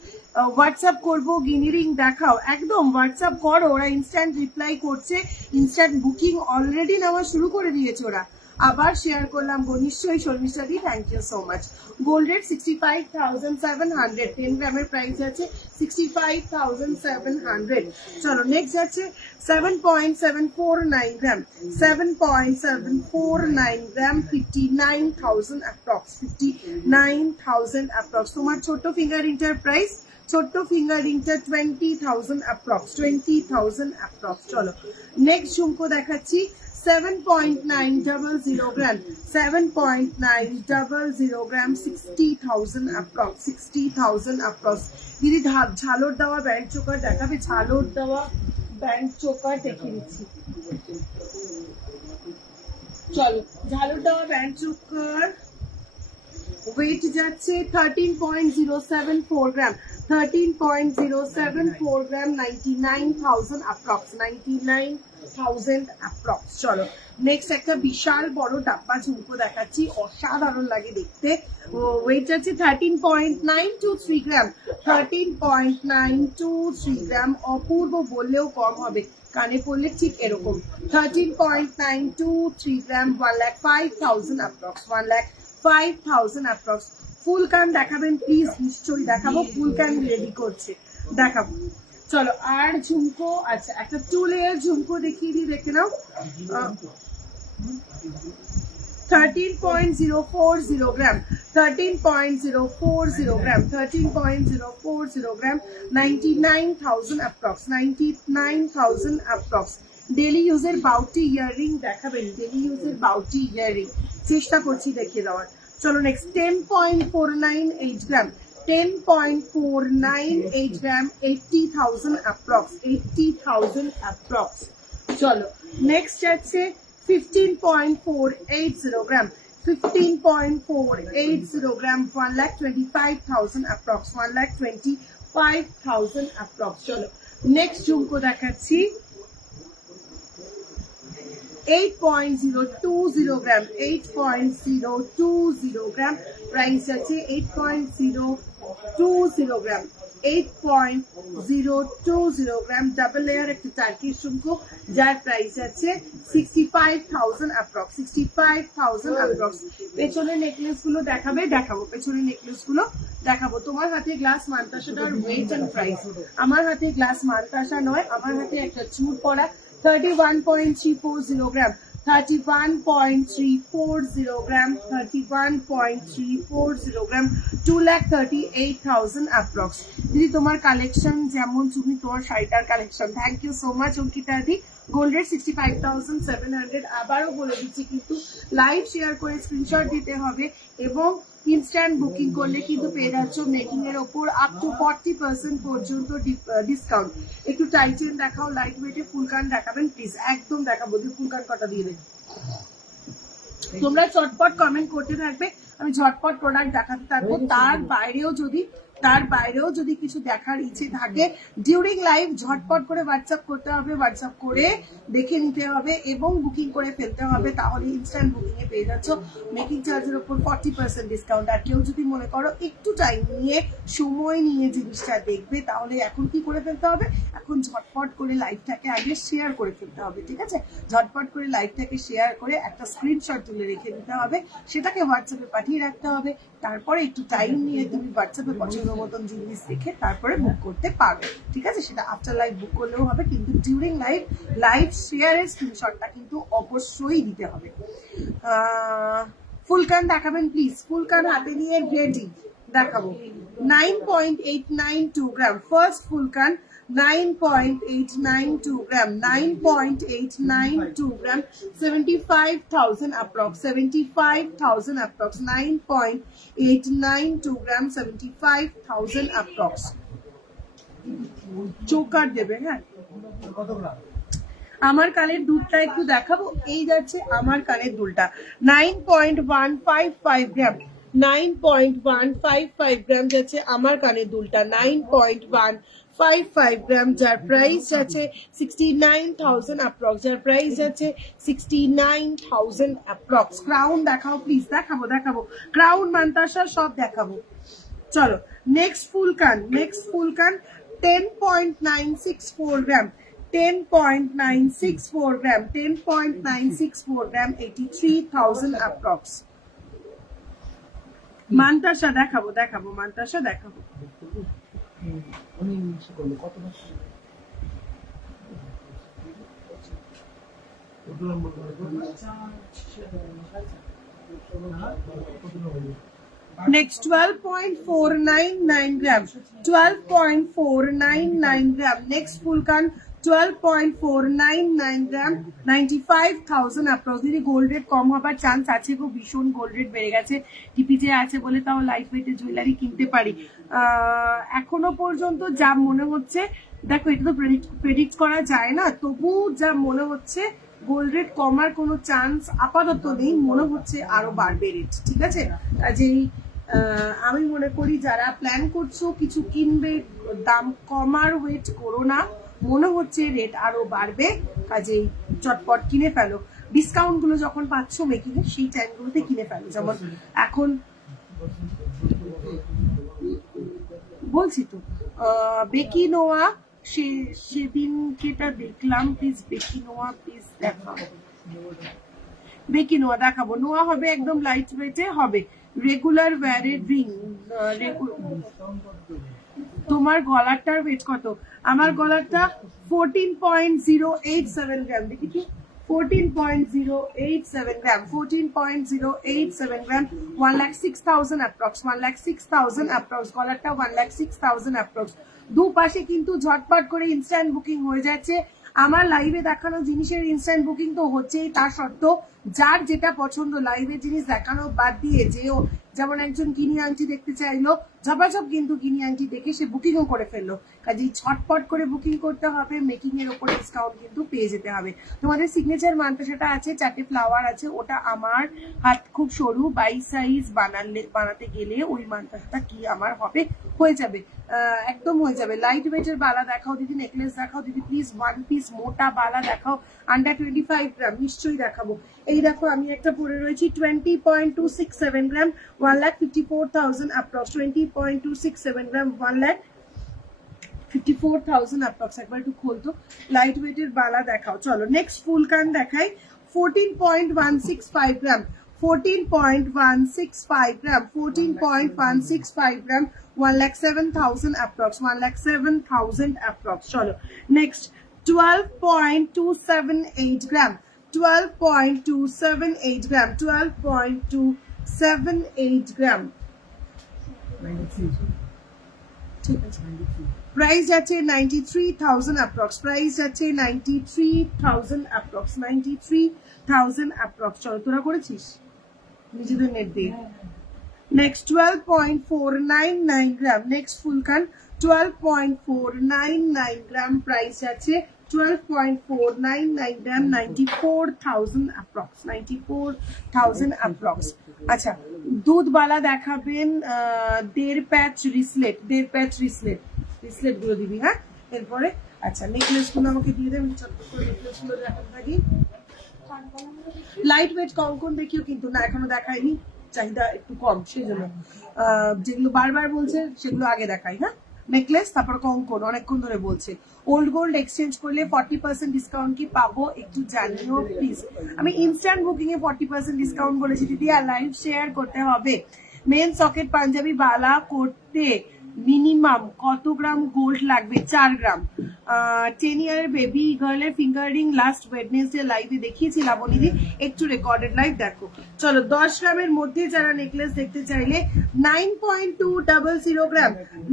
হোয়াটসঅ্যাপ করবো, গিনি রিং দেখাও, একদম হোয়াটসঅ্যাপ করো, ওরা ইনস্ট্যান্ট রিপ্লাই করছে, ইনস্ট্যান্ট বুকিং অলরেডি নেওয়া শুরু করে দিয়েছে ওরা। আবার শেয়ার করলাম নিশ্চয়ই Sharmishtha di, thank you so much. Gold rate 65,700, 10 গ্রামের প্রাইস আছে 65,700। চলো নেক্সট আছে 7.749 গ্রাম, 7.749 গ্রাম, 59,000 অ্যাপ্রক্স, 59,000 অ্যাপ্রক্স। তোমার ছোট্ট ফিঙ্গার রিংটার প্রাইস, ছোট্ট ফিঙ্গার রিংটা 20,000 অ্যাপ্রক্স, 20,000 অ্যাপ্রক্স। চলো নেক্সট ঝুমকো দেখাচ্ছি 7.900 গ্রাম, 7.900 গ্রাম, 60,000 অ্যাপ্রক্স, 60,000 অ্যাপ্রক্স। দিদি ঝালর দেওয়া ব্যান্ড চোকার দেখাবে, ঝালর দেওয়া ব্যান্ড চোকার দেখে নিচ্ছি। চলো ঝালর দেওয়া ব্যান্ড চোকার ওয়েট যাচ্ছে 13.074 গ্রাম, 13.074 গ্রাম, 99,000 অ্যাপ্রক্স, 99,000 অ্যাপ্রক্স। চলো নেক্সট একটা বিশাল বড় ডাব্বা ঝুমকো দেখাচ্ছি, অসাধারণ লাগে দেখতে। ওয়েট আছে 13.923 গ্রাম, 13.923 গ্রাম, অপূর্ব বললেও কম হবে, কানে পড়লে ঠিক এরকম। 13.923 গ্রাম, 1,05,000 অ্যাপ্রক্স, 1,05,000 অ্যাপ্রক্স। ফুল কান দেখাবেন প্লিজ, নিশ্চয়ই দেখাবো, ফুল কান রেডি করছে, দেখাবো। চলো আর ঝুমকো, আচ্ছা একটা 2 লেয়ার ঝুমকো দেখিয়ে দিই, দেখে নাও। 13.040 গ্রাম, 13.040 গ্রাম, 13.040 গ্রাম, 99,000 অ্যাপ্রক্স, 99,000 অ্যাপ্রক্স। ডেলি ইউজের বাউটি ইয়াররিং দেখাবেন, ডেলি ইউজের বাউটি ইয়াররিং চেষ্টা করছি দেখিয়ে দেওয়ার। চলো নেক্সট 10.498 গ্রাম, 10.498 গ্রাম, 80,000 অ্যাপ্রক্স, 80,000 অ্যাপ্রক্স। চলো নেক্সট আছে 15.480 গ্রাম, 15.480 গ্রাম, 1,25,000 অ্যাপ্রক্স, 1,25,000 অ্যাপ্রক্স। চলো নেক্সট ঝুমকো দেখাচ্ছি 8.020 গ্রাম, 8.020 গ্রাম, প্রাইস আছে 8.020 গ্রাম, 8.020 গ্রাম, ডাবল লেয়ার একটা টার্কিশ ঝুমকো, যার প্রাইস আছে 65,000 অ্যাপ্রক্স, 65,000 অ্যাপ্রক্স। পেছনের নেকলেস গুলো দেখাবে, দেখাবো, পেছনের নেকলেস গুলো দেখাবো। তোমার হাতে গ্লাস মান্তাসাটার ওয়েট এন্ড প্রাইস, আমার হাতে গ্লাস মান্তাসা নয়, আমার হাতে একটা চুর পরা 31.340 গ্রাম, 31.340 গ্রাম, 31.340 গ্রাম, 2,38,000 অ্যাপ্রক্স। দিদি তোমার কালেকশন যেমন তুমি তোমার শাড়িটার collection, thank you so much Ankita di. Gold rate 65,700। আবারও বলে দিচ্ছি কিন্তু লাইভ শেয়ার করে স্ক্রিনশট দিতে হবে এবং ইনস্ট্যান্ট বুকিং করলে কিন্তু পেয়ে যাচ্ছ মেকিং এর ওপর আপ টু 40% পর্যন্ত ডিসকাউন্ট। একটু টাইটেন দেখাও, লাইট ওয়েটে ফুল কান দেখাবেন প্লিজ, একদম দেখাবো, ফুল কান কটা দিয়ে দেবে। তোমরা চটপট কমেন্ট করতে থাকবে, আমি ঝটপট প্রোডাক্ট দেখাতে থাকবো। তার বাইরেও যদি কিছু দেখার ইচ্ছে থাকে ডিউরিং লাইভ ঝটপট করে হোয়াটসঅ্যাপ করতে হবে, হোয়াটসঅ্যাপ করে দেখে নিতে হবে এবং বুকিং করে ফেলতে হবে, তাহলে ইনস্ট্যান্ট বুকিং এ পেয়ে যাচ্ছ মেকিং চার্জের উপর 40% ডিসকাউন্ট। আর কেউ যদি মনে করো একটু টাইম নিয়ে সময় নিয়ে জিনিসটা দেখবে, তাহলে এখন কি করে ফেলতে হবে, এখন ঝটপট করে লাইভটাকে আগে শেয়ার করে ফেলতে হবে, ঠিক আছে? ঝটপট করে লাইভটাকে শেয়ার করে একটা স্ক্রিনশট তুলে রেখে দিতে হবে, সেটাকে হোয়াটসঅ্যাপে পাঠিয়ে রাখতে হবে। তারপরে একটু টাইম নিয়ে তুমি হোয়াটসঅ্যাপে পছন্দ মতন জিনিস দেখে তারপরে বুক করতে পারবে, ঠিক আছে? সেটা আফটার লাইভ বুক করলেও হবে, কিন্তু ডিউরিং লাইভ শেয়ারের স্ক্রিনশটটা কিন্তু অবশ্যই দিতে হবে। ফুল কান দেখাবেন প্লিজ, ফুল কান হাতে নিয়ে রেডি, দেখাবো। 9.892 গ্রাম, ফার্স্ট ফুল কান 9.892 gram, 9.892 gram, 75,000 approx, 75,000 approx, 9.892 gram, 75,000 approx. Choker দেবে, হ্যাঁ? আমার কানের দুলটা একটু দেখাবো, এই যাচ্ছে আমার কানের দুলটা 9.155 গ্রাম, 9.155 গ্রাম যাচ্ছে আমার কানের দুলটা, 9.155 গ্রাম, যার প্রাইস যাচ্ছে 69,000 অ্যাপ্রক্স, যার প্রাইস যাচ্ছে 69,000 অ্যাপ্রক্স। ক্রাউন দেখাও প্লিজ, দেখাবো ক্রাউন, মান্তাসা সব দেখাবো। চলো নেক্সট ফুলকান, 10.964 গ্রাম, 10.964 গ্রাম, 10.964 গ্রাম, 83,000 অ্যাপ্রক্স। মান্তাসা দেখাবো, মান্তাসা দেখাবো। Next 12.499 gram, 12.499 gram. Next Fulkan 12.499 gram, 95,000 approx. দিদি গোল্ড রেট কম হবার চান্স আছে গো, ভীষণ গোল্ড রেট বেড়ে গেছে। টিপিতে আছে বলে তাও লাইট ওয়েটের জুয়েলারি কিনতে পারি। এখনো পর্যন্ত যা মনে হচ্ছে, দেখো এটা তো প্রেডিক্ট করা যায় না, তবু যা মনে হচ্ছে গোল্ড রেট কমার কোনো চান্স আপাতত নেই, মনে হচ্ছে আরো বাড়বে রেট, ঠিক আছে? কাজেই আমি মনে করি যারা প্ল্যান করছো কিছু কিনবে, দাম কমার ওয়েট করো না, মনে হচ্ছে রেট আরো বাড়বে, কাজেই চটপট কিনে ফেলো। ডিসকাউন্ট গুলো যখন পাচ্ছ মেকিং এ সেই টাইমগুলোতে কিনে ফেলো। যেমন এখন বলছি তো বেকি নোয়া, সেদিনকেটা দেখলাম, প্লিজ বেকি নোয়া প্লিজ দেখাবো, বেকি নোয়া দেখাবো। নোয়া হবে একদম লাইট ওয়েটে হবে, রেগুলার ওয়্যারের রিং। তোমার গলাটার ওয়েট কত? আমার গলাটা 14.087 গ্রাম, দেখি কি 14.087 গ্রাম, 14.087 গ্রাম, 1,06,000 অ্যাপ্রক্স, 1,06,000 অ্যাপ্রক্স, গলাটা 1,06,000 অ্যাপ্রক্স। দুপাশে কিন্তু ঝটপট করে ইনস্ট্যান্ট বুকিং হয়ে যাচ্ছে। আমার লাইভে দেখানো জিনিসের ইনস্ট্যান্ট বুকিং তো হচ্ছেই, তার সত্ত্বেও যার যেটা পছন্দ লাইভের জিনিস দেখানো বাদ দিয়ে, যেও যেমন একজন কিনি আংটি দেখতে চাইলো, ঝপাঝপ কিন্তু কিনি আংটি দেখে সে বুকিংও করে ফেললো। কাজেই ছটপট করে বুকিং করতে হবে, মেকিং এর উপরে ডিসকাউন্ট কিন্তু পেয়ে যেতে হবে। তোমাদের সিগনেচার মান্তাসাটা আছে, 4টে ফ্লাওয়ার আছে, ওটা আমার হাত খুব সরু, 22 সাইজ বানাতে গেলে ওই মান্তাসাটা কি আমার হবে, হয়ে যাবে, একদম হয়ে যাবে। লাইট ওয়েটের বালা দেখাও দিদি, নেকলেস দেখাও দিদি প্লিজ, 1 পিস মোটা বালা দেখাও, আন্ডার 25 গ্রাম নিশ্চয়ই দেখাবো। এই দেখো আমি একটা পরে রয়েছি 20.267 গ্রাম, 1,54,000 অ্যাপ্রক্স, 20.267 গ্রাম, 1,54,000 অ্যাপ্রক্স। একবার একটু খোলতো, লাইট ওয়েটের বালা দেখাও। চলো নেক্সট ফুল কান দেখাই, 14.165 গ্রাম, 14.165 গ্রাম, 14.165 গ্রাম, 1,07,000 অ্যাপ্রক্স, 1,07,000 অ্যাপ্রক্স। চলো নেক্সট 12.278 গ্রাম, 12.278 গ্রাম, 12.278 গ্রাম, ঠিক আছে। প্রাইস যাচ্ছে 93,000 অ্যাপ্রক্স, প্রাইস যাচ্ছে 93,000 অ্যাপ্রক্স, 93,000 অ্যাপ্রক্স। চলো তোরা করেছিস নিজেদের নেট দিয়ে। নেক্সট 12.499 গ্রাম, নেক্সট ফুলকান 12.499 গ্রাম, প্রাইস যাচ্ছে 12.499 গ্রাম, 94,000 অ্যাপ্রক্স, 94,000 অ্যাপ্রক্স। আচ্ছা দুধবালা দেখাবেন, 1.5 প্যাচ রিসলেট, 1.5 প্যাচ রিসলেট, রিসলেট গুলো দিবি হ্যাঁ এরপরে। আচ্ছা নেকলেস গুলো আমাকে দিয়ে দেবেন, চটপট করে নেকলেস গুলো দেখাতে থাকি। লাইট ওয়েট কঙ্কন দেখিও কিন্তু না, এখনো দেখায়নি, চাহিদা একটু কম, সেই জন্য যেগুলো বারবার বলছে সেগুলো আগে দেখাই। হ্যাঁ নেকলেস, তারপর কঙ্কন অনেকক্ষণ ধরে বলছে। ওল্ড গোল্ড এক্সচেঞ্জ করলে 40% ডিসকাউন্ট কি পাবো একটু জানিও প্লিজ। আমি ইনস্ট্যান্ট বুকিং এ 40% ডিসকাউন্ট বলেছি দিদি, আর লাইভ শেয়ার করতে হবে। মেন সকেট পাঞ্জাবি বালা করতে মিনিমাম কত গ্রাম গোল্ড লাগবে? 4 গ্রাম। 10 ইয়ারের বেবি গার্লের ফিঙ্গার রিং লাস্ট ওয়েডনেসডে লাইভে দেখিয়েছি লাবণীদি, একটু রেকর্ডেড লাইভ দেখো। চলো 10 গ্রামের মধ্যে যারা নেকলেস দেখতে চাইলে 9.200 গ্রাম,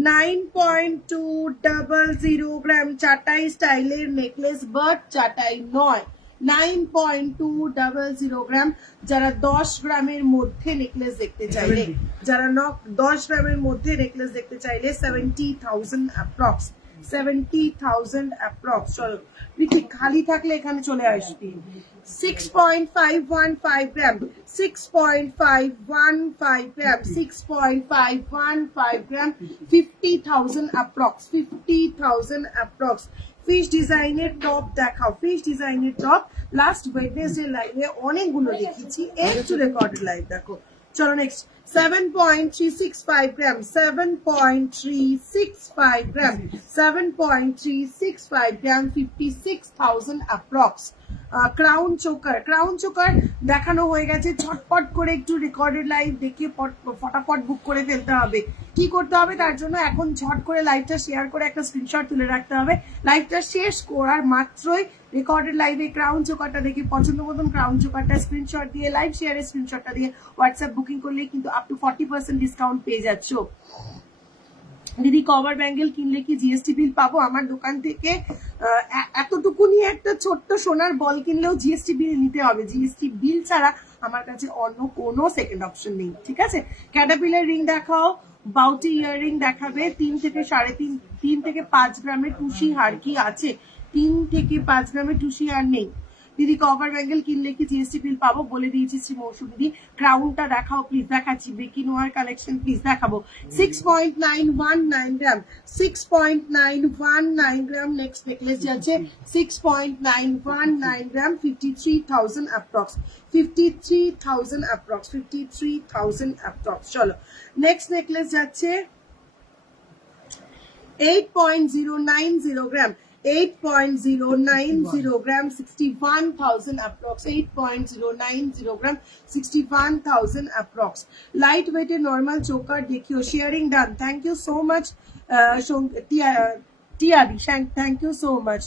9.200 গ্রাম চাটাই স্টাইলের নেকলেস, বাট চাটাই নয়, 9.200 গ্রাম। যারা 10 গ্রামের মধ্যে নেকলেস দেখতে চাইলে, যারা 10 গ্রামের মধ্যে নেকলেস দেখতে চাইলে 70,000 অ্যাপ্রক্স, 70,000 অ্যাপ্রক্স। চলো ঋতিক খালি থাকলে এখানে চলে আসবি। 6.515 গ্রাম, 6.515 গ্রাম, 6.515 গ্রাম, 50,000 অ্যাপ্রক্স, 50,000 অ্যাপ্রক্স। ফিশ ডিজাইনের টপ দেখাও, ফিশ ডিজাইনের টপ লাস্ট ওয়েডনেসডে লাইভে অনেকগুলো দেখিয়েছি, একটু রেকর্ডেড লাইভ দেখো। চলো নেক্সট 7.365 গ্রাম, 7.365 গ্রাম, 7.365 গ্রাম, 56,000 approx. Crown choker, crown choker দেখানো হয়ে গেছে, ছটপট করে একটু রেকর্ডেড লাইভ দেখে ফটাফট বুক করে ফেলতে হবে। কি করতে হবে তার জন্য, এখন ঝট করে লাইভটা শেয়ার করে একটা স্ক্রিনশট তুলে রাখতে হবে। লাইভটা শেষ করার মাত্রই রেকর্ডেড লাইভে ক্রাউন চোকারটা দেখে পছন্দ মতন ক্রাউন চোকারটা স্ক্রিনশট দিয়ে লাইভ শেয়ারের স্ক্রিনশটটা দিয়ে হোয়াটসঅ্যাপ বুকিং করলে কিন্তু আপ টু 40% ডিসকাউন্ট পেয়ে যাচ্ছ। দিদি কভার ব্যাঙ্গেল কিনলে কি জিএসটি বিল পাবো? আমার দোকান থেকে এতটুকু নিয়ে একটা ছোট্ট সোনার বল কিনলেও জিএসটি বিল নিতে হবে। জিএসটি বিল ছাড়া আমার কাছে অন্য কোনো সেকেন্ড অপশন নেই, ঠিক আছে? ক্যাটারপিলার রিং দেখাও, বাউটি ইয়াররিং দেখাবে, 3 থেকে 3.5, 3 থেকে 5 গ্রামের টুসি হার কি আছে? 3 থেকে 5 গ্রামের টুসি হার নেই। দিদি কভার ব্যাঙ্গেল কিনলে কি জিএসটি বিল পাবো? বলে দিয়েছি মৌসুম দিদি। ক্রাউনটা দেখাও প্লিজ, দেখাচ্ছি। বেকি নোয়ার কালেকশন প্লিজ দেখাবো। 6.919 গ্রাম, 6.919 গ্রাম। নেক্সট নেকলেস যাচ্ছে 6.919 গ্রাম, 53,000 অ্যাপ্রক্স, 53,000 অ্যাপ্রক্স, 53,000 অ্যাপ্রক্স। চলো নেক্সট নেকলেস যাচ্ছে 8.090 গ্রাম, 8.090 গ্রাম, 61,000 approx, 8.090 গ্রাম, 61,000 approx। লাইট ওয়েটের নর্মাল চোকার দেখিও, sharing done, thank you so much টিয়ারি, thank you so much.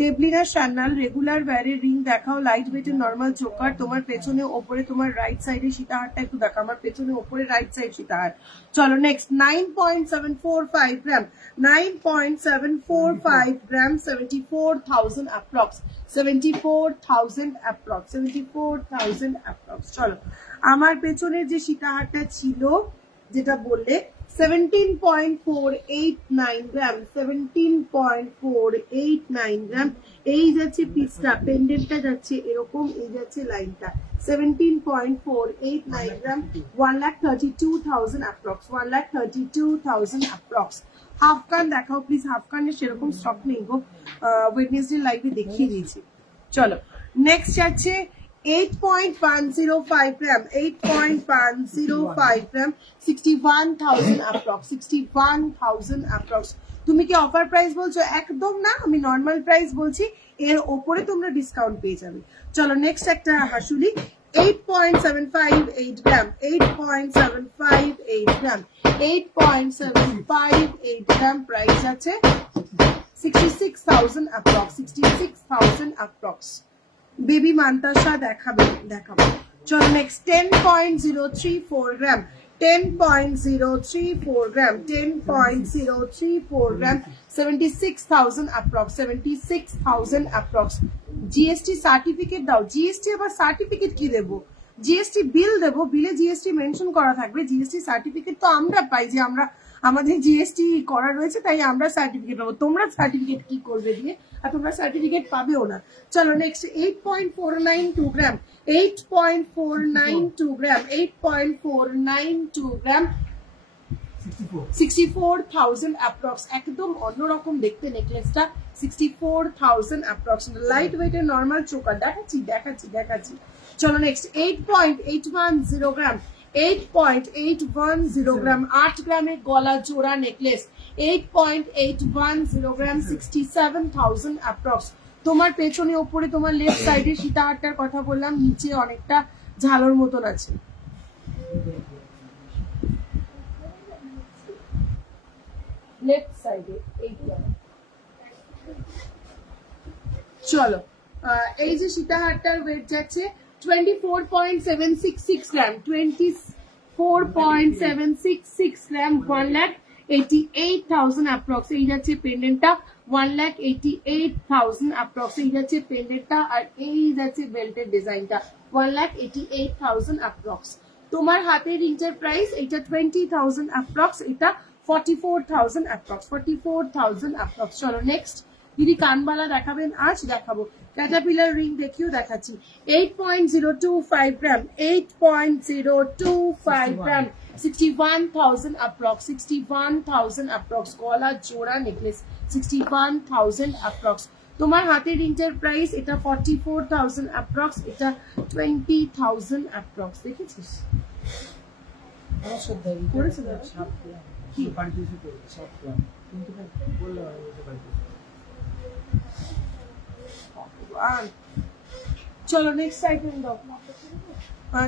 Deblina Sanyal, regular ওয়্যারের রিং দেখাও, লাইট ওয়েটের নর্মাল চোকার। তোমার পেছনে ওপরে তোমার রাইট সাইডে সীতাহারটা একটু দেখো, আমার পেছনে ওপরে রাইট সাইড সীতাহার। চলো নেক্সট 9.745 গ্রাম, 9.745 গ্রাম, 74,000 অ্যাপ্রক্স, 74,000 অ্যাপ্রক্স, 74,000 অ্যাপ্রক্স। চলো আমার পেছনে যে সীতাহারটা ছিল যেটা বললে 17.489 গ্রাম, 17.489 গ্রাম। এই যাচ্ছে পিসটা, পেন্ডেন্টটা যাচ্ছে এরকম, এই যাচ্ছে লাইনটা 17.489 গ্রাম, 1,32,000 অ্যাপ্রক্স, 1,32,000 অ্যাপ্রক্স। হাফকান দেখাও প্লিজ, হাফকানের সেরকম স্টক নেই গো, ওয়েডনেসডে লাইভে দেখিয়ে দিয়েছি। চলো নেক্সট যাচ্ছে 8.105 গ্রাম, 8.105 গ্রাম, 61,000 অ্যাপ্রক্স, 61,000 অ্যাপ্রক্স। তুমি কি অফার প্রাইস বলছো? একদম না, আমি নর্মাল প্রাইস বলছি, এর ওপরে তোমরা ডিসকাউন্ট পেয়ে যাবে। চলো নেক্সট একটা হাসুলি 8.758 গ্রাম, 8.758 গ্রাম, 8.758 গ্রাম। প্রাইস আছে 66,000 অ্যাপ্রক্স, 66,000 অ্যাপ্রক্স। বেবি মান্তাসা দেখাবে, দেখাবো। চলো নেক্সট 10.034 গ্রাম, 10.034 গ্রাম, 10.034 গ্রাম, 76,000 অ্যাপ্রক্স, 76,000 অ্যাপ্রক্স। জিএসটি সার্টিফিকেট দাও। জিএসটি আবার সার্টিফিকেট কি দেবো? জিএসটি বিল দেবো, বিলে জিএসটি মেনশন করা থাকবে। জিএসটি সার্টিফিকেট তো আমরা পাই যে আমরা আমাদের জিএসটি করা রয়েছে, তাই আমরা সার্টিফিকেট পাবো। তোমরা সার্টিফিকেট কি করবে দিয়ে? আর তোমরা সার্টিফিকেট পাবেও না। চলো নেক্সট 8.492 গ্রাম, 8.492 গ্রাম, 8.492 গ্রাম, 64,000 অ্যাপ্রক্স। একদম অন্যরকম দেখতে নেকলেসটা, 64,000 অ্যাপ্রক্স। লাইট ওয়েটের নর্মাল চোকার দেখাচ্ছি, দেখাচ্ছি, দেখাচ্ছি। চলো নেক্সট 8.810 গ্রাম, 8.810 গ্রাম, 8 গ্রামের গলা জোড়া নেকলেস, 8.810 গ্রাম, 67,000 অ্যাপ্রক্স। তোমার পেছনে ওপরে তোমার লেফট সাইডে সীতাহারটার কথা বললাম, নিচে অনেকটা ঝালোর মতন আছে। লেফট সাইডে এইটা। চলো এই যে সীতাহারটার ওয়েট যাচ্ছে 24.766 গ্রাম, 24.766 গ্রাম, 1,88,000 অ্যাপ্রক্স। এই যাচ্ছে পেন্ডেন্টটা, 1,88,000 অ্যাপ্রক্স। এই যাচ্ছে পেন্ডেন্টটা, আর এই যাচ্ছে বেল্টের ডিজাইনটা, 1,88,000 অ্যাপ্রক্স। তোমার হাতের রিংটার প্রাইস এটা 20,000 অ্যাপ্রক্স, এটা 44,000 অ্যাপ্রক্স, 44,000 অ্যাপ্রক্স। চলো নেক্সট দিদি কানবালা দেখাবেন? আজ দেখাবো। ক্যাটারপিলার রিং দেখিও দেখাচ্ছি। 8.025 গ্রাম, 8.025 গ্রাম, 61,000 অ্যাপ্রক্স, 61,000 অ্যাপ্রক্স। গলা জোড়া নেকলেস, 61,000 অ্যাপ্রক্স। তোমার হাতের রিংটার প্রাইস এটা 44,000 অ্যাপ্রক্স, এটা 20,000 অ্যাপ্রক্স। দেখেছিস করেছে দাদা? কি চলো নেক্সট আইটেম দাও।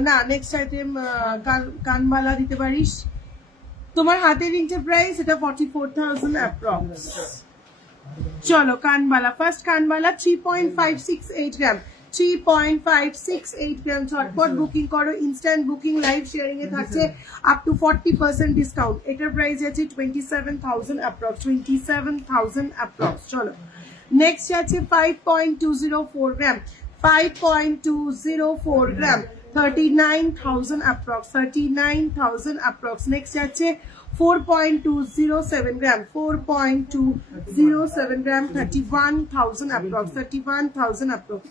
না নেক্সট আইটেম কানবালা দিতে পারিস। তোমার হাতের রিংটার প্রাইস এটা 44,000 অ্যাপ্রক্স। চলো কানবালা, ফার্স্ট কানবালা 3.568 গ্রাম, 3.568 গ্রাম। ঝটপট বুকিং করো, ইনস্ট্যান্ট বুকিং, লাইভ শেয়ারিং এ থাকছে আপ টু 40% ডিসকাউন্ট। এটার প্রাইস আছে 27,000 অ্যাপ্রক্স, 27,000 অ্যাপ্রক্স। চলো নেক্সট আছে 5.204 গ্রাম, 5.204 গ্রাম, 39,000 অ্যাপ্রক্স, 39,000 অ্যাপ্রক্স। নেক্সট আছে 4.207 গ্রাম, 4.207 গ্রাম, 31,000 অ্যাপ্রক্স, 31,000 অ্যাপ্রক্স।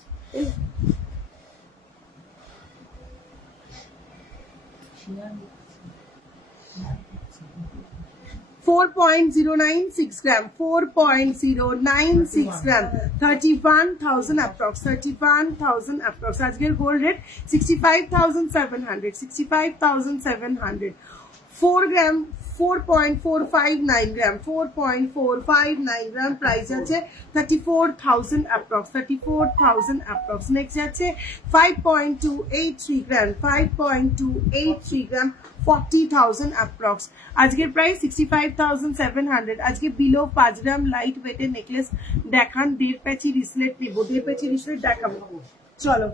4.096 গ্রাম, 4.096 গ্রাম, 31,000 অ্যাপ্রক্স, 31,000 অ্যাপ্রক্স। আজকের গোল্ড রেট 65,700, 65,700। 4 গ্রাম, 4.459 গ্রাম, 4.459 গ্রাম। প্রাইস আছে 34,000 অ্যাপ্রক্স, 34,000 অ্যাপ্রক্স। নেক্সট আছে 5.283 গ্রাম, 5.283 গ্রাম, 40,000 অ্যাপ্রক্স। আজকের প্রাইস 65,700। আজকে বিলো 5 গ্রাম লাইট ওয়েটের নেকলেস দেখান। 1.5 প্যাচি রিসলেট নেবো, 1.5 প্যাচি রিসলেট দেখাবো। চলো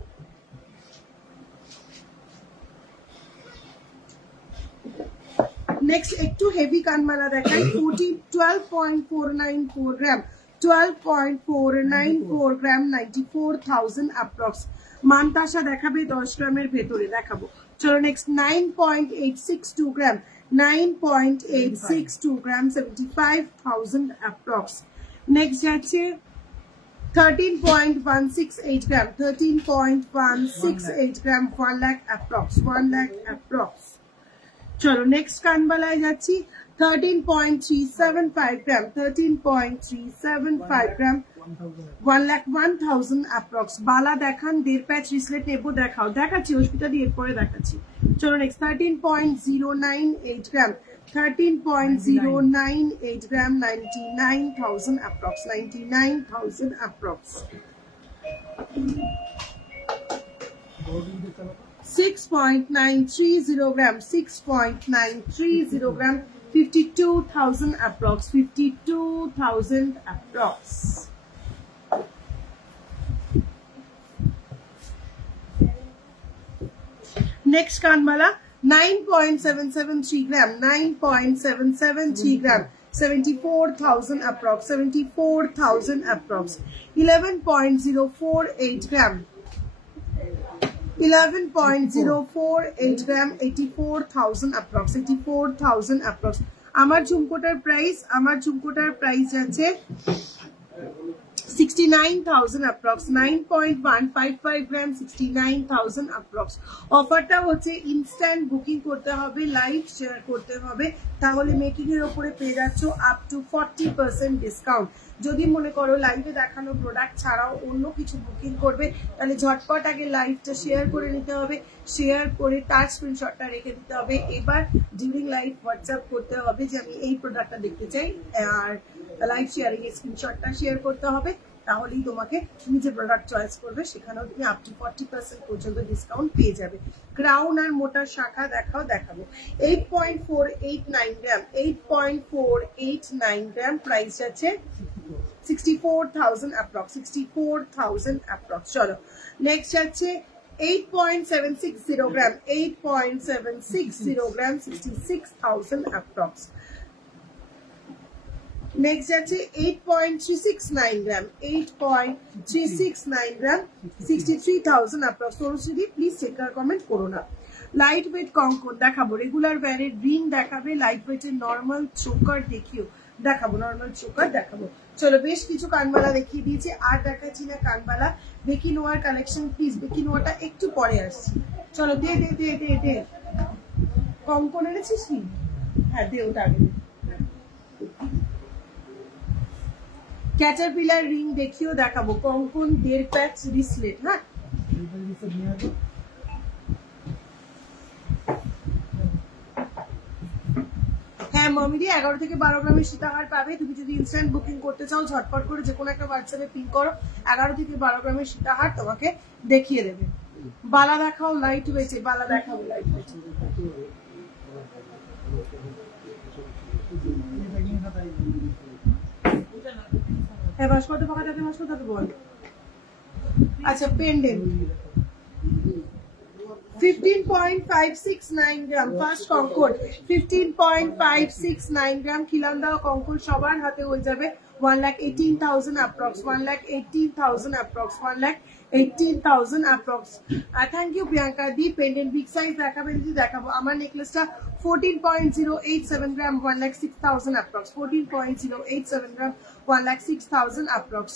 নেক্সট একটু হেভি কানমালা দেখাই। 12.494 গ্রাম, 12.494 গ্রাম, 94,000 অ্যাপ্রক্স। মানতাসা দেখাবে 10 গ্রামের ভেতরে দেখাবো। চলো নেক্সট 9.862 গ্রাম, 9.862 গ্রাম, 75,000 অ্যাপ্রক্স। নেক্সট যাচ্ছে 13.168 গ্রাম, 13.168 গ্রাম, 1 লাখ অ্যাপ্রক্স, 1 লাখ অ্যাপ্রক্স। চলো নেক্সট কানবালায় যাচ্ছি 13.375 গ্রাম, 13.375 গ্রাম, 1,01,000 অ্যাপ্রক্স। বালা দেখান, 1.5 প্যাচ রিসলেট নেবো, দেখাও। দেখাচ্ছি অস্মিতা দিয়ে এরপরে দেখাচ্ছি। চলো নেক্সট 13.098 গ্রাম, 13.098 গ্রাম, 99,000 অ্যাপ্রক্স, 99,000 অ্যাপ্রক্স। 6.930 গ্রাম, 6.930 গ্রাম, 52,000 approx, 52,000 approx. Next Kanmala 9.773 gram, 9.773 gram, 74,000 approx, 74,000 approx. 11.048 gram, 11.048 gram, 84,000 approx, 84,000 approx. আমার ঝুমকোটার প্রাইস আছে 69,000 approx, 9.155 gram, 69,000 approx. অফারটা হচ্ছে ইনস্ট্যান্ট বুকিং করতে হবে, লাইভ শেয়ার করতে হবে, তাহলে মেকিং এর উপরে পেয়ে যাচ্ছ আপ টু 40% ডিসকাউন্ট। যদি মনে করো লাইভে দেখানো প্রোডাক্ট ছাড়াও অন্য কিছু বুকিং করবে, তাহলে ঝটপট আগে লাইভটা শেয়ার করে নিতে হবে, শেয়ার করে তার স্ক্রিনশটটা রেখে দিতে হবে। এবার ডিউরিং লাইভ হোয়াটসঅ্যাপ করতে হবে যে আমি এই প্রোডাক্টটা দেখতে চাই, আর লাইভ শেয়ারিং এর স্ক্রিনশটটা শেয়ার করতে হবে, তাহলেই তোমাকে তুমি যে প্রোডাক্ট চয়েস করবে সেখানেও তুমি আপ টু 40% পর্যন্ত ডিসকাউন্ট পেয়ে যাবে। ক্রাউন আর মোটার শাখা দেখাবো 8.489 গ্রাম, 8.489 গ্রাম, প্রাইস আছে 64,000 approx, 64,000 approx. চলো নেক্সট আছে 8.760 গ্রাম, 8.760 গ্রাম, 66,000 approx. নেক্সট আছে 8.369 gram, 8.369 gram, 63,000 approx. Tarushree please check আর কমেন্ট করো না। লাইট ওয়েট কঙ্কন দেখাবো, রেগুলার ব্যারের রিং দেখাবে, লাইট ওয়েটের নর্মাল চোকার দেখিও দেখাবো, নর্মাল চোকার দেখাবো। চলো বেশ কিছু কানবালা দেখিয়ে দিয়েছি, আর দেখাচ্ছি না কানবালা। বেকি নোয়ার কালেকশন প্লিজ, বেকি নোয়াটা একটু পরে আসছি। চলো দে দে দে দে দে কঙ্কন এনেছিস কি? হ্যাঁ দে ওটা আগে। ক্যাটারপিলার রিং দেখিও দেখাবো, কঙ্কন 1.5 প্যাচ রিসলেট। হ্যাঁ হ্যাঁ মমিদি 11 থেকে 12 গ্রামের সীতাহার পাবে। তুমি যদি ইনস্ট্যান্ট বুকিং করতে চাও ঝটপট করে যে কোনো একটা হোয়াটসঅ্যাপে পিন করো, 11 থেকে 12 গ্রামের সীতাহার তোমাকে দেখিয়ে দেবে। বালা দেখাও লাইট ওয়েটে, বালা দেখাও লাইট ওয়েটে। হ্যাঁ বাস কত টাকা থাকে, বাস কত বল। আচ্ছা পেন্ডেন্ট 15.569 গ্রাম, ফার্স্ট কঙ্কর 15.569 গ্রাম। খিলান্দা কঙ্কর সবার হাতে হয়ে যাবে 1,18,000 approx, 1,18,000 approx, 1,18,000 approx. Thank you Priyanka di. Pendant big size দেখাবেন যদি দেখাবো। আমার নেকলেসটা 14.087 gram, 1,06,000 approx, 14.087 gram, 1,06,000 approx.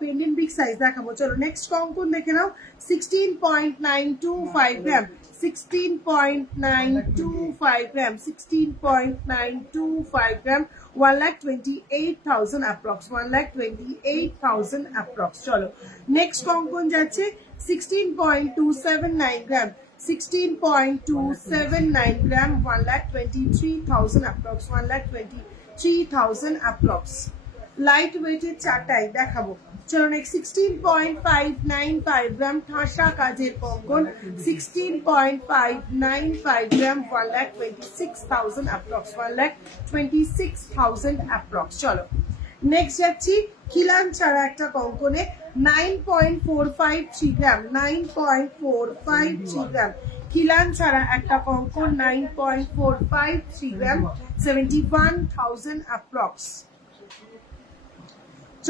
Pendant big size দেখাবো। চলো নেক্সট কঙ্কন দেখে নাও, 16.925 gram, 16.925 gram, 16.925 gram, 1,28,000 approx, 1,28,000 approx. চলো নেক্সট কঙ্কন যাচ্ছে 16.279 gram, 16.279 gram, 1,23,000 approx, 1,23,000 approx. Light ওয়েটের চারটাই দেখাবো। চলো নেক্সট 16.595 গ্রাম ঠাসা কাজের কঙ্কন, 16.595 গ্রাম, 1,26,000 অ্যাপ্রক্স, 1,26,000 অ্যাপ্রক্স। চলো নেক্সট যাচ্ছি খিলান ছাড়া একটা কঙ্কনে 9.453 গ্রাম, 9.453 গ্রাম। খিলান ছাড়া একটা কঙ্কন 9.453 গ্রাম, 71,000 অ্যাপ্রক্স।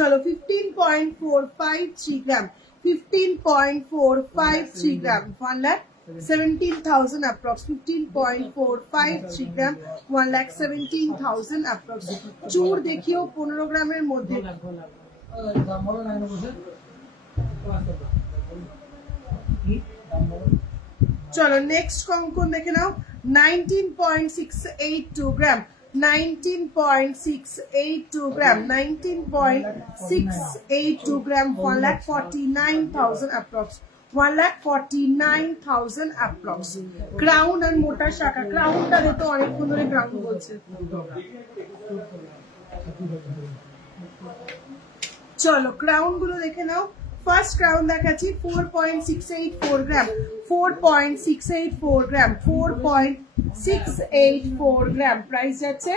চলো 15.453 গ্রাম, 15.453 গ্রাম, 1,17,000 অ্যাপ্রক্স, 15.453 গ্রাম, 1,17,000 অ্যাপ্রক্স। চুর দেখিও 15 গ্রামের মধ্যে। চলো নেক্সট কঙ্কন দেখে নাও 19.682 গ্রাম, 19.682 গ্রাম, 19.682 গ্রাম, 1,49,000 অ্যাপ্রক্স, 1,49,000 অ্যাপ্রক্স। ক্রাউন আর মোটা শাখা, ক্রাউনটা দেখো অনেকক্ষণ ধরে ক্রাউন বলছে। চলো ক্রাউন গুলো দেখে নাও। ফার্স্ট ক্রাউন দেখাচ্ছি 4.684 গ্রাম, 4.684 গ্রাম, 4.684 গ্রাম। প্রাইস যাচ্ছে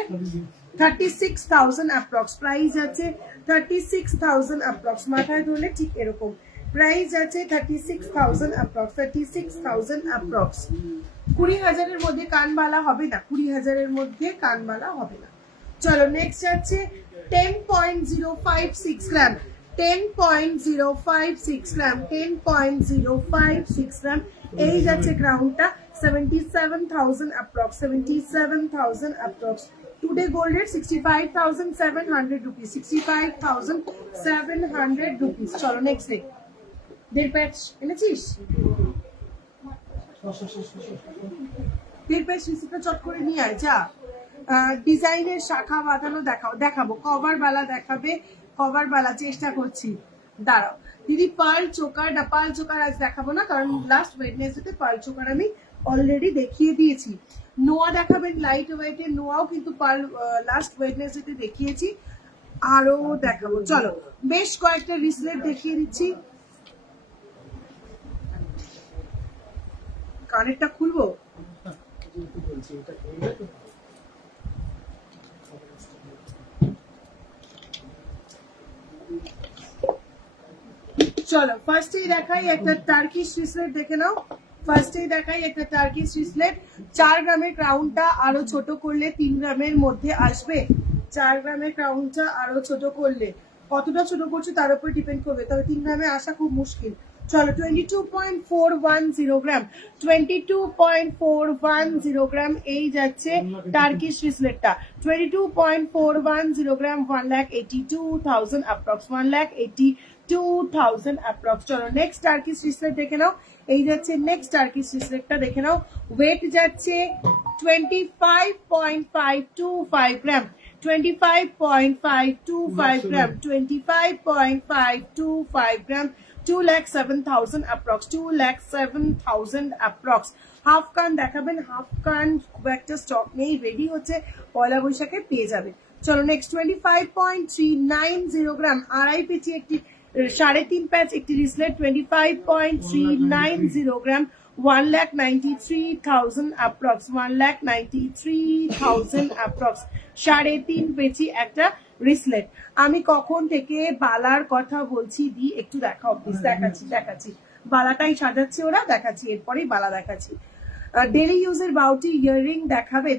36,000 অ্যাপ্রক্স, প্রাইস যাচ্ছে 36,000 অ্যাপ্রক্স। মাথায় ধরলে ঠিক এরকম প্রাইস যাচ্ছে 36,000 অ্যাপ্রক্স, 36,000 অ্যাপ্রক্স। 20,000-এর মধ্যে কানবালা হবে না, 20,000-এর মধ্যে কানবালা হবে না। চলো নেক্সট যাচ্ছে 10.056 গ্রাম, 10.056 গ্রাম, 10.056 গ্রাম। এই যাচ্ছে ক্রাউনটা 77,000 approx, 77,000 approx. Today gold rate 65,700 rupees, 65,700 rupees. চলো নেক্সট দেখ, 1.5 প্যাচ এনেছিস, 1.5 প্যাচ রিসিপ্টটা চট করে নিয়ে আয় যা। ডিজাইনের শাখা বাঁধানো দেখাবো, কভার বালা দেখাবে, কভার বালা চেষ্টা করছি। দাঁড়াও দিদি, পার্ল চোকার, পার্ল চোকার আজ দেখাবো না, কারণ লাস্ট ওয়েডনেসডেতে পার্ল চোকার আমি অলরেডি দেখিয়ে দিয়েছি। নোয়া দেখাবেন লাইট ওয়েটে, নোয়াও কিন্তু পার্ল লাস্ট ওয়েডনেসডেতে দেখিয়েছি, আরো দেখাবো। চলো বেশ কয়েকটা রিসলেট দেখিয়ে দিচ্ছি। কানেরটা খুলবো, চলো ফার্স্টেই দেখাই একটা টার্কিশ রিসলেট দেখে নাও। ফার্স্টেই দেখাই একটা টার্কিশ রিসলেট। 4 গ্রামের ক্রাউনটা আরো ছোট করলে 3 গ্রামের মধ্যে আসবে। 4 গ্রামের ক্রাউনটা আরো ছোট করলে, কতটা ছোট করছো তার উপর ডিপেন্ড করবে, তবে 3 গ্রামে আসা খুব মুশকিল। চলো 22.410 গ্রাম 22.410 গ্রাম এই যাচ্ছে টার্কিশ রিসলেটটা 22.410 গ্রাম 1,82,000 অ্যাপ্রক্স 1,82,000 অ্যাপ্রক্স। চলো নেক্সট টার্কিশ রিসলেট দেখে নাও, এই যাচ্ছে নেক্সট টার্কিশ রিসলেটটা দেখে নাও। ওয়েট যাচ্ছে 25.525 গ্রাম 25.525 গ্রাম 25.525 গ্রাম 2,07,000 approx 2,07,000 approx। হাফ কান দেখাবেন, হাফ কান খুব একটা স্টক নেই, রেডি হচ্ছে, পয়লা বৈশাখে পেয়ে যাবে। চলো নেক্সট 25.390 গ্রাম আড়াই পেঁচি একটি 3.5 প্যাচ একটি রিসলেট 25.390 গ্রাম 1,93,000 approx 1,93,000 approx 3.5 পেঁচি একটা রিসলেট। আমি কখন থেকে বালার কথা বলছি দি একটু দেখাও প্লিজ। দেখাচ্ছি বালাটাই সাজাচ্ছে ওরা, দেখাচ্ছি এরপরেই বালা দেখাচ্ছি। ডেলি ইউজের বাউটি ইয়াররিং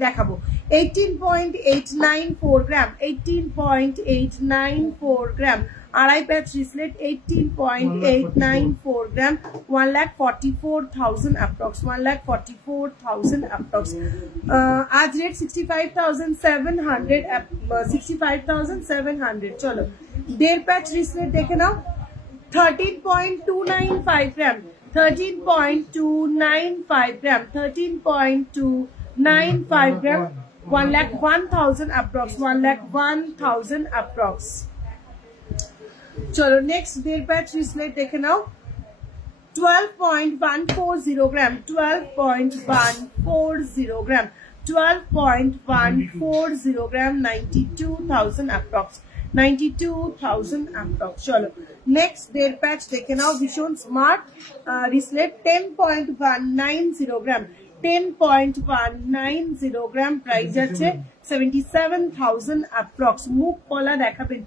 দেখাবো 18.894 গ্রাম 18.894 গ্রাম আড়াই প্যাচ রিসলেট 18.894 গ্রাম 1,44,000 approx 1,44,000 approx। আজ রেট 65,700 65,700। চলো দেড় প্যাচ রিসলেট দেখে নাও 13.295 গ্রাম 13.295 গ্রাম 13.295 গ্রাম 1,01,000 approx 1,01,000 approx। চলো নেক্সট দেড় প্যাচ রিসলেট দেখে নাও 12.140 গ্রাম 12.140 গ্রাম 12.140 গ্রাম 92,000 approx 92,000 approx। চলো নেক্সট দেড় প্যাচ দেখে নাও ভীষণ স্মার্ট রিসলেট 10.190 গ্রাম 10.190 গ্রাম প্রাইস আছে 77,000 approx। মুখ কলা দেখাবেন,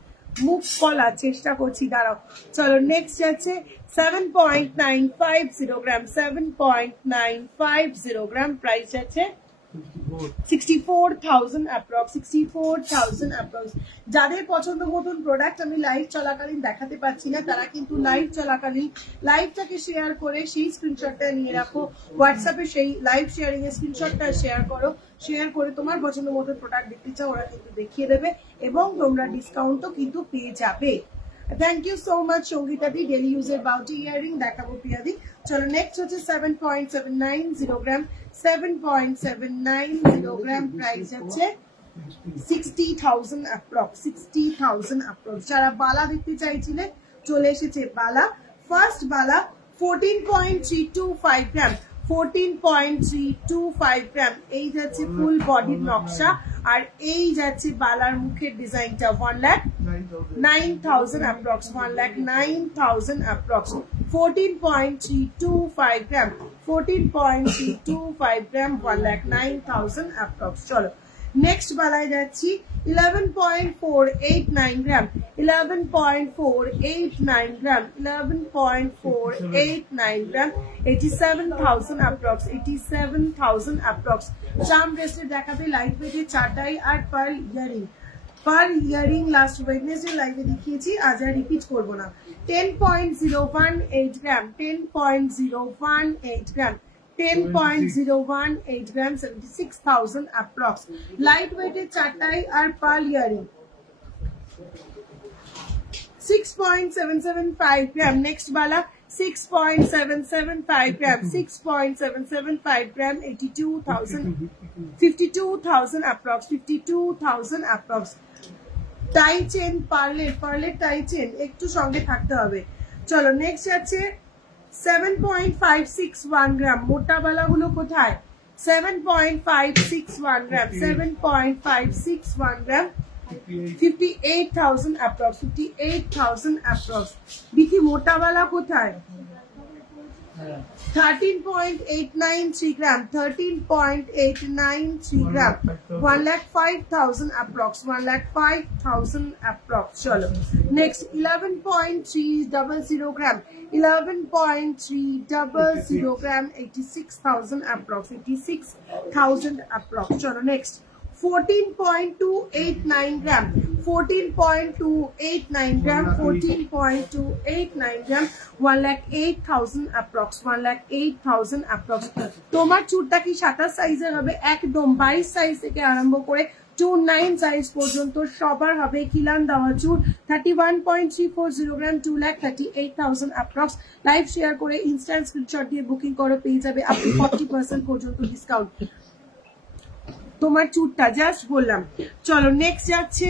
মুখ কলা চেষ্টা করছি, দাঁড়াও। চলো নেক্সট যাচ্ছে 7.950 গ্রাম 7.950 গ্রাম প্রাইস আছে 64,000 approx 64,000 approx। যাদের পছন্দ মতন প্রোডাক্ট আমি লাইভ চলাকালীন দেখাতে পাচ্ছি না, তারা কিন্তু লাইভ চলাকালীন লাইভটাকে শেয়ার করে সেই স্ক্রিনশটটা নিয়ে রাখো, হোয়াটসঅ্যাপে সেই লাইভ শেয়ারিং এর স্ক্রিনশটটা শেয়ার করো, শেয়ার করে তোমার পছন্দ মতন প্রোডাক্ট দেখতে চাও ওরা কিন্তু দেখিয়ে দেবে এবং তোমরা ডিসকাউন্টও কিন্তু পেয়ে যাবে। Thank you so much Sangita di. Daily ইউজের বাউটি ইয়ারিং দেখাবো প্রিয়াদি। চলো নেক্সট হচ্ছে 7.790 গ্রাম 7.790 গ্রাম প্রাইস হচ্ছে 60,000 approx 60,000 approx। যারা বালা দেখতে চাইছিলে চলে এসেছে বালা। ফার্স্ট বালা 14.325 গ্রাম 14.325 গ্রাম এই যাচ্ছে ফুল বডির নকশা, আর এই যাচ্ছে বালার মুখের ডিজাইনটা 1,09,000 approx 1,09,000 approx 14.325 গ্রাম 14.325 গ্রাম 1,09,000 approx। চলো নেক্সট বালায় যাচ্ছি 11.489 গ্রাম 11.489 গ্রাম 11.489 গ্রাম 87,000 approx 87,000 approx। চার্ম ব্রেসলেট দেখাবে লাইট ওয়েটে চারটাই আর পার ইয়ারিং লাস্ট ওয়েডনেসডে লাইভে দেখিয়েছি, আজ আর রিপিট করবো না। 10.018 গ্রাম 10.018 গ্রাম 10.018 গ্রাম 76,000 approx। লাইট ওয়েটের চারটাই আর পার্ল ইয়ারিং 6.775 গ্রাম। নেক্সট বালা 6.775 গ্রাম 6.775 গ্রাম 52,000 approx 52,000 approx। টাই চেন পার্লের টাই চেন একটু সঙ্গে থাকতে হবে। চলো নেক্সট আছে 7.561 গ্রাম। মোটা বালাগুলো কোথায়? 7.561 গ্রাম 7.561 গ্রাম 58,000 approx 58,000 approx। দেখি মোটা বালা কোথায়? 13.893 গ্রাম 13.893 গ্রাম 1,05,000 approx 1,05,000 approx। চলো নেক্সট 11.300 গ্রাম 11.300 গ্রাম 86,000 approx 86,000 approx। চলো নেক্সট 14.289 গ্রাম 14.289 gram, 14.289 gram, 1,08,000 approx, 1,08,000 approx. তোমার চুলটা কি 27 সাইজের হবে? একদম 22 সাইজ থেকে আরম্ভ করে 29 সাইজ পর্যন্ত সবার হবে খিলান দেওয়া চুল। 31.340 গ্রাম, 2,38,000 approx। লাইভ শেয়ার করে ইনস্ট্যান্ট স্ক্রিনশট দিয়ে বুকিং করো, পেয়ে যাবে আপ টু 40% পর্যন্ত ডিসকাউন্ট তোমার চুলটা। জাস্ট বললাম। চলো নেক্সট যাচ্ছে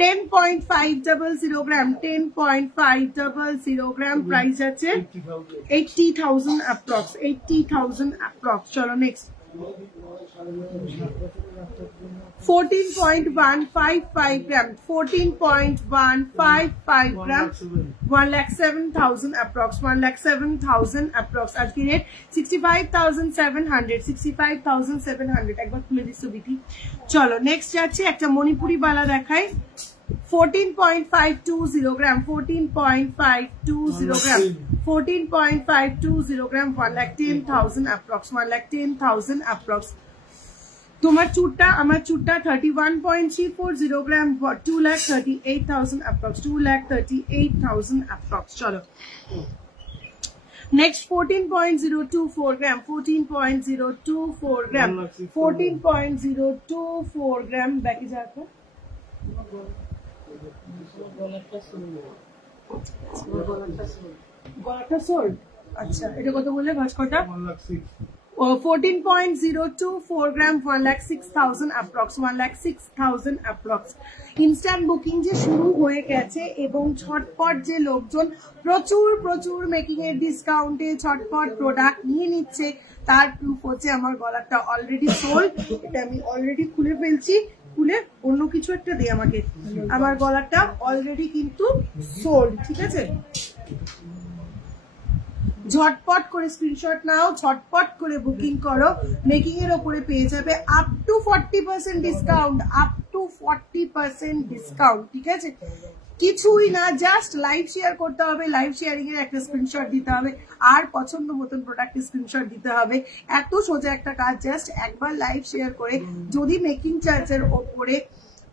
10.500 গ্রাম, 10.500 গ্রাম, প্রাইস আছে 80,000 approx, 80,000 approx। চলো next 14.155 gram, 14.155 gram, 1,07,000 approx, 1,07,000 approx। আজকে রেট 65,700, 65,700। একবার খুলে দিচ্ছ বিধি। চলো নেক্সট যাচ্ছে একটা মণিপুরি বালা দেখাই। 14.520 gram, 14.520 gram, 14.520 gram, 1,10,000 approx, 1,10,000 approx। তোমার চুটটা আমার চুটটা 31.340 গ্রাম, 2,38,000 approx, 2,38,000 approx। চলো নেক্সট 14.024 গ্রাম, 14.024 গ্রাম, 14.024 গ্রাম। ব্যাকে যাচ্ছে গলাটা সোল। আচ্ছা এটা কত বললে ভাজ কটা? 14.024 গ্রাম, 1,06,000 approx, 1,06,000 approx। ইনস্ট্যান্ট বুকিং যে শুরু হয়ে গেছে এবং ছটপট যে লোকজন প্রচুর প্রচুর মেকিং এর ডিসকাউন্টে ছটপট প্রোডাক্ট নিয়ে নিচ্ছে, তার প্রুফ হচ্ছে আমার গলাটা অলরেডি সোল্ড। এটা আমি অলরেডি খুলে ফেলছি, খুলে অন্য কিছু একটা দে আমাকে। আমার গলাটা অলরেডি কিন্তু সোল্ড, ঠিক আছে? ঝটপট করে স্ক্রিনশট নাও, ঝটপট করে বুকিং করো। মেকিং এর ওপরে পেয়ে যাবে up to 40% discount, up to 40% discount, ঠিক আছে? কিছুই না, জাস্ট লাইভ শেয়ার করতে হবে, লাইভ শেয়ারিং এর একটা স্ক্রিনশট দিতে হবে, আর পছন্দ মতন প্রোডাক্টের স্ক্রিনশট দিতে হবে। এত সোজা একটা কাজ, জাস্ট একবার লাইভ শেয়ার করে যদি মেকিং চার্জের ওপরে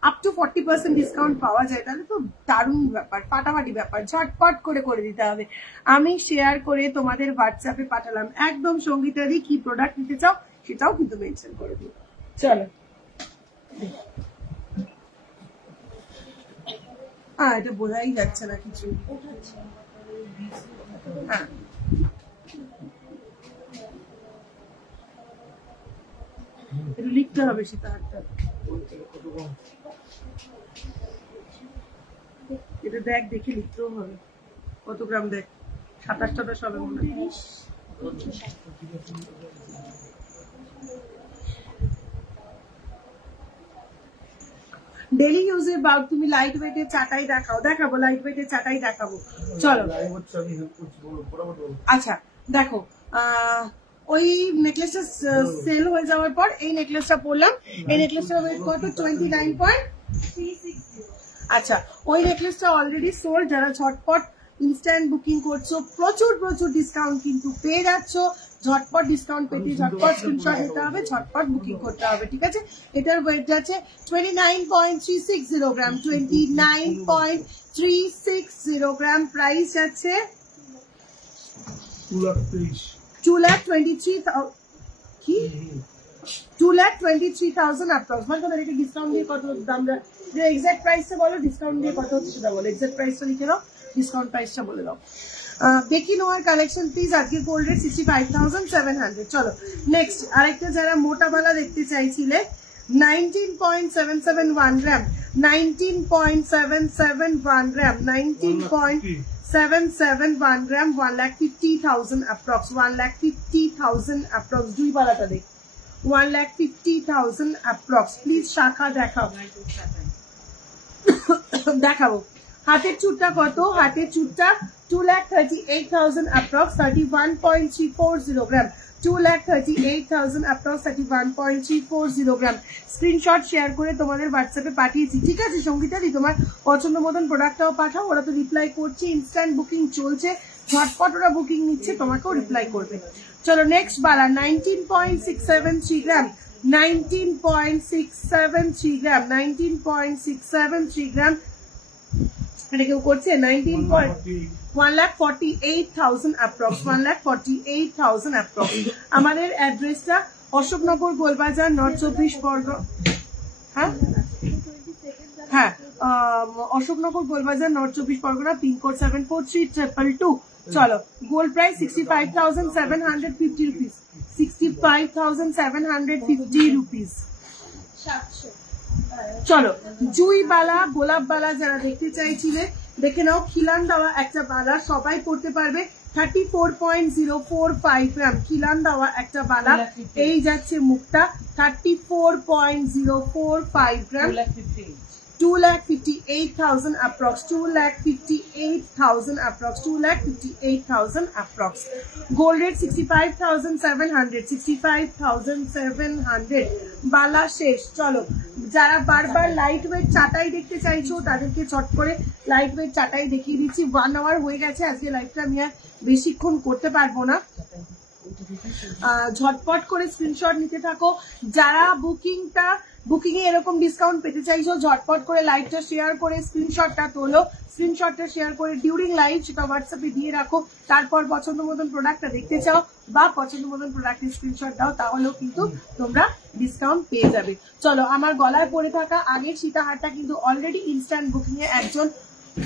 আপ টু 40% ডিসকাউন্ট পাওয়া যায় তাহলে তো দারুণ ব্যাপার, ফাটাফাটি ব্যাপার। ঝটপট করে দিতে হবে। আমি শেয়ার করে তোমাদের হোয়াটসঅ্যাপে পাঠালাম, একদম সঙ্গীতাদি কি প্রোডাক্ট নিতে চাও সেটাও কিন্তু মেনশন করে দিই। চলো এটা বোঝাই যাচ্ছে না কিছু। হ্যাঁ এটা লিখতে হবে সীতাহারটা। এটা দেখ, দেখে লিখতেও হবে কত গ্রাম। দেখ 27 হবে মনে হয়। ডেলি ইউজের বাউট তুমি লাইট ওয়েটের চাটাই দেখাও। দেখাবো লাইট ওয়েটের চাটাই দেখাবো। চলো আচ্ছা দেখো, ওই নেকলেসটা সেল হয়ে যাওয়ার পর এই নেকলেসটা পরলাম। এই নেকলেসটা ওয়েট কত? 29.360। আচ্ছা ওই নেকলেসটা অলরেডি সোল্ড। যারা ঝটপট ইনস্ট্যান্ট বুকিং করছো প্রচুর প্রচুর ডিসকাউন্ট কিন্তু পেয়ে যাচ্ছ। ঝটপট ডিসকাউন্ট পেতে ঝটপট স্ক্রিনশট নিতে হবে, ঝটপট বুকিং করতে হবে, ঠিক আছে? এটার ওয়েট যাচ্ছে 29.360 গ্রাম, 29.360 গ্রাম। প্রাইস যাচ্ছে 2,23,000 কি 2,23,000 approx। মানে তোমাদের এটা ডিসকাউন্ট দিয়ে কত দাম? এক্সাক্ট প্রাইসটা বলো, ডিসকাউন্ট দিয়ে কত হচ্ছে সেটা বলো। এক্সাক্ট প্রাইসটা লিখে দাও, ডিসকাউন্ট প্রাইসটা বলে দাও। দেখি নোয়ার কালেকশন প্লিজ। আজকে গোল্ড রেট 65,700। চলো নেক্সট আরেকটা, যারা মোটা বালা দেখতে চাইছিলে 19.771 গ্রাম, 19.771 গ্রাম, 19.771 গ্রাম, 1,50,000 approx, 1,50,000 approx। দুই বালাটা দেখ, 1,50,000 approx। প্লিজ শাখা দেখাও, দেখাবো। হাতের চুটটা কত? হাতের চুটটা 2,38,000 approx, 31.340 গ্রাম, 2,38,000 approx, 31.340 গ্রাম। স্ক্রিনশট শেয়ার করে তোমাদের হোয়াটসঅ্যাপে পাঠিয়েছি, ঠিক আছে সঙ্গীতাদি? তোমার পছন্দ মতন প্রোডাক্টটাও পাঠাও, ওরা তো রিপ্লাই করছে। ইনস্ট্যান্ট বুকিং চলছে, ঝটপট ওরা বুকিং নিচ্ছে, তোমাকেও রিপ্লাই করবে। চলো নেক্সট বালা 19.673 গ্রাম, 19.673 গ্রাম, 19.673 গ্রাম। এটা কেউ করছে 1,48,000 অ্যাপ্রক্স, 1,48,000 অ্যাপ্রক্স। আমাদের অ্যাড্রেসটা অশোকনগর গোলবাজার, নর্থ 24 পরগনা। হ্যাঁ হ্যাঁ, অশোকনগর গোলবাজার, নর্থ 24 পরগনা, পিনকোড 743222। চলো, গোল্ড প্রাইস 65,750 রুপিস, 65,750 রুপিস। চলো, জুই বালা, গোলাপ বালা যারা দেখতে চাইছিলে দেখে নাও। খিলান দেওয়া একটা বালা, সবাই পড়তে পারবে। 34.045 গ্রাম খিলান দেওয়া একটা বালা। এই যাচ্ছে মুখটা, 34.045 গ্রাম, 2,58,000 approx, 2,58,000 approx, 2,58,000 approx. Gold rate 65,700, 65,700. বালা শেষ। চলো, যারা বারবার লাইট ওয়েট চাটাই দেখতে চাইছো তাদেরকে চট করে লাইট ওয়েট চাটাই দেখিয়ে দিচ্ছি। 1 hour হয়ে গেছে, আজকে লাইভটা আমি আর বেশিক্ষণ করতে পারবো না। ঝটপট করে স্ক্রিনশট নিতে থাকো। যারা বুকিং এ এরকম ডিসকাউন্ট পেতে চাইছো, ঝটপট করে লাইভটা শেয়ার করে স্ক্রিনশটটা তোলো। স্ক্রিনশটটা শেয়ার করে ডিউরিং লাইভ সেটা হোয়াটসঅ্যাপে দিয়ে রাখো। তারপর পছন্দ মতন প্রোডাক্টটা দেখতে চাও বা পছন্দ মতন প্রোডাক্টের স্ক্রিনশট দাও, তাহলেও কিন্তু তোমরা ডিসকাউন্ট পেয়ে যাবে। চলো, আমার গলায় পরে থাকা আগের সীতাহারটা কিন্তু অলরেডি ইনস্ট্যান্ট বুকিং এ একজন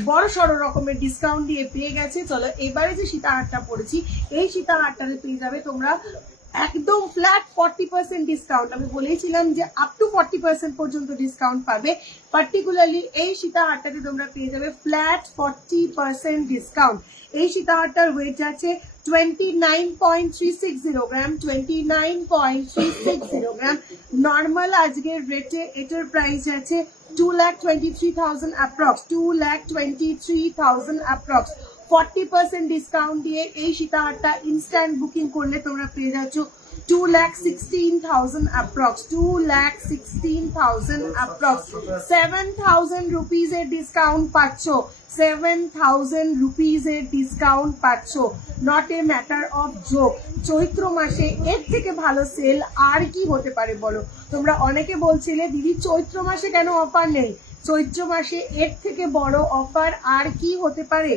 বড় সড়ো রকমের ডিসকাউন্ট দিয়ে পেয়ে গেছে। চলো, এবারে যে সীতাহারটা পড়েছি এই সীতাহারটাতে পেয়ে যাবে তোমরা একদম ফ্ল্যাট 40% ডিসকাউন্ট। আমি বলেছিলাম যে আপ টু 40% পর্যন্ত ডিসকাউন্ট পাবে। পার্টিকুলারলি এই সীতাহারটাতে তোমরা পেয়ে যাবে ফ্ল্যাট 40% ডিসকাউন্ট। এই সীতাহারটার ওয়েট আছে 29.360 গ্রাম, 29.360 গ্রাম। নর্মাল আজকের রেটে এটার প্রাইস আছে 2,23,000 অ্যাপ্রক্স, 2,23,000 অ্যাপ্রক্স। 40% ডিসকাউন্ট দিয়ে এই সীতাহারটা ইনস্ট্যান্ট বুকিং করলে তোমরা পেয়ে যাচ্ছ 2,16,000 অ্যাপ্রক্স, 2,16,000 অ্যাপ্রক্স। 7,000 রুপিস এর ডিসকাউন্ট পাচ্ছ, 7,000 রুপিস এর ডিসকাউন্ট পাচ্ছ। Not a matter of joke. চৈত্র মাসে এর থেকে ভালো সেল আর কি হতে পারে বলো? তোমরা অনেকে বলছিলে দিদি চৈত্র মাসে কেন অফার নেই? চৈত্র মাসে এর থেকে বড় অফার আর কি হতে পারে?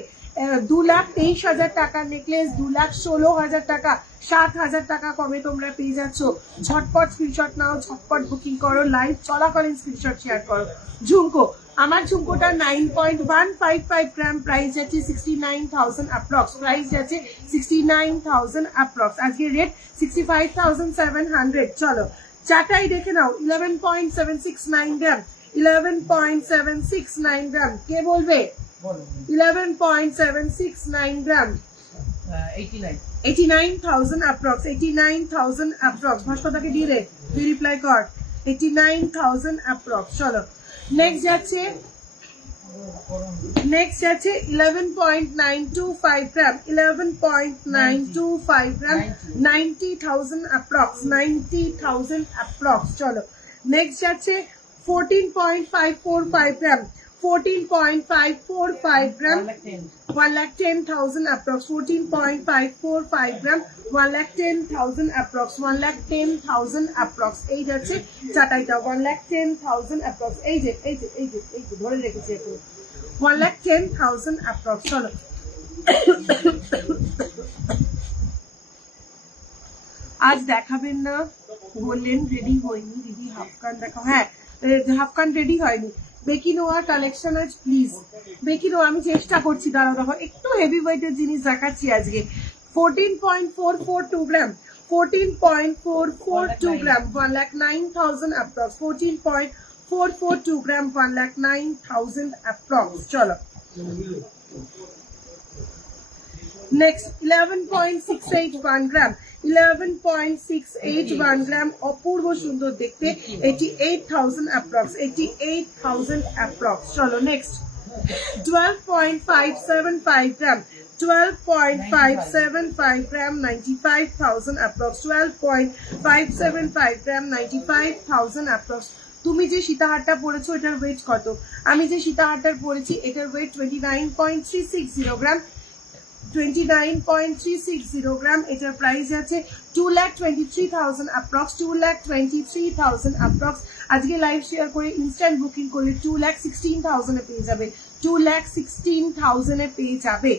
2,23,000 টাকার নেকলেস 2,16,000 টাকা, 7,000 টাকা কমে তোমরা পেয়ে যাচ্ছ। ঝটপট স্ক্রিনশট নাও, ঝটপট বুকিং করো, লাইভ চলাকালীন স্ক্রিনশট শেয়ার করো। ঝুমকো, আমার ঝুমকোটা 9.155 গ্রাম, প্রাইস যাচ্ছে 69,000 অ্যাপ্রক্স, প্রাইস যাচ্ছে 69,000 অ্যাপ্রক্স। আজকে রেট 65,700। চলো, চাটাই দেখে নাও। 11.769 গ্রাম, 11.769 গ্রাম। কে বলবে? 11.769 গ্রাম, 89,000 অ্যাপ্রক্স, 89,000 অ্যাপ্রক্স। ভাস্করদাকে দিয়ে দে, তুই রিপ্লাই কর। 89,000 অ্যাপ্রক্স। চলো, নেক্সট যাচ্ছে 11.925 গ্রাম, 11.925 গ্রাম, 90,000 অ্যাপ্রক্স, 90,000 অ্যাপ্রক্স। চলো, নেক্সট যাচ্ছে 14.545 গ্রাম, 14.545 গ্রাম, 1,10,000 approx, 14.545 গ্রাম, 1,10,000 approx, 1,10,000 approx। এই যাচ্ছে চাটাইটা 1,10,000 approx। এই যে ধরে রেখেছি একটু, 1,10,000 approx। চলো, আজ দেখাবেন না বললেন, রেডি হয়নি দিদি, হাফকান দেখাও। হ্যাঁ, হাফকান রেডি হয়নি। বেকিনোয়ার কালেকশন আজ প্লিজ। বেকিনো আমি চেষ্টা করছি, দাঁড়াও দেখো, একটু হেভি ওয়েটের জিনিস দেখাচ্ছি আজকে। 14.442 গ্রাম, 14.442 গ্রাম, 1,09,000 অ্যাপ্রক্স, 14.442 গ্রাম, 1,09,000 অ্যাপ্রক্স। চলো, নেক্সট 11.681 গ্রাম, 11.681 গ্রাম, অপূর্ব সুন্দর দেখতে, 88,000 অ্যাপ্রক্স, 88,000 অ্যাপ্রক্স। চলো, নেক্সট 12.575 গ্রাম, 12.575 গ্রাম, 95,000 অ্যাপ্রক্স, 12.575 গ্রাম, 95,000 অ্যাপ্রক্স। তুমি যে সীতাহারটা পরেছো এটার ওয়েট কত? আমি যে সীতাহারটার পরেছি এটার ওয়েট 29.360 গ্রাম, 29.360 গ্রাম, এটার প্রাইস আছে 2,23,000 অ্যাপ্রক্স, 2,23,000 অ্যাপ্রক্স। আজকে লাইভ শেয়ার করে ইনস্ট্যান্ট বুকিং করলে 2,16,000 এ পেয়ে যাবে, 2,16,000 এ পেয়ে যাবে।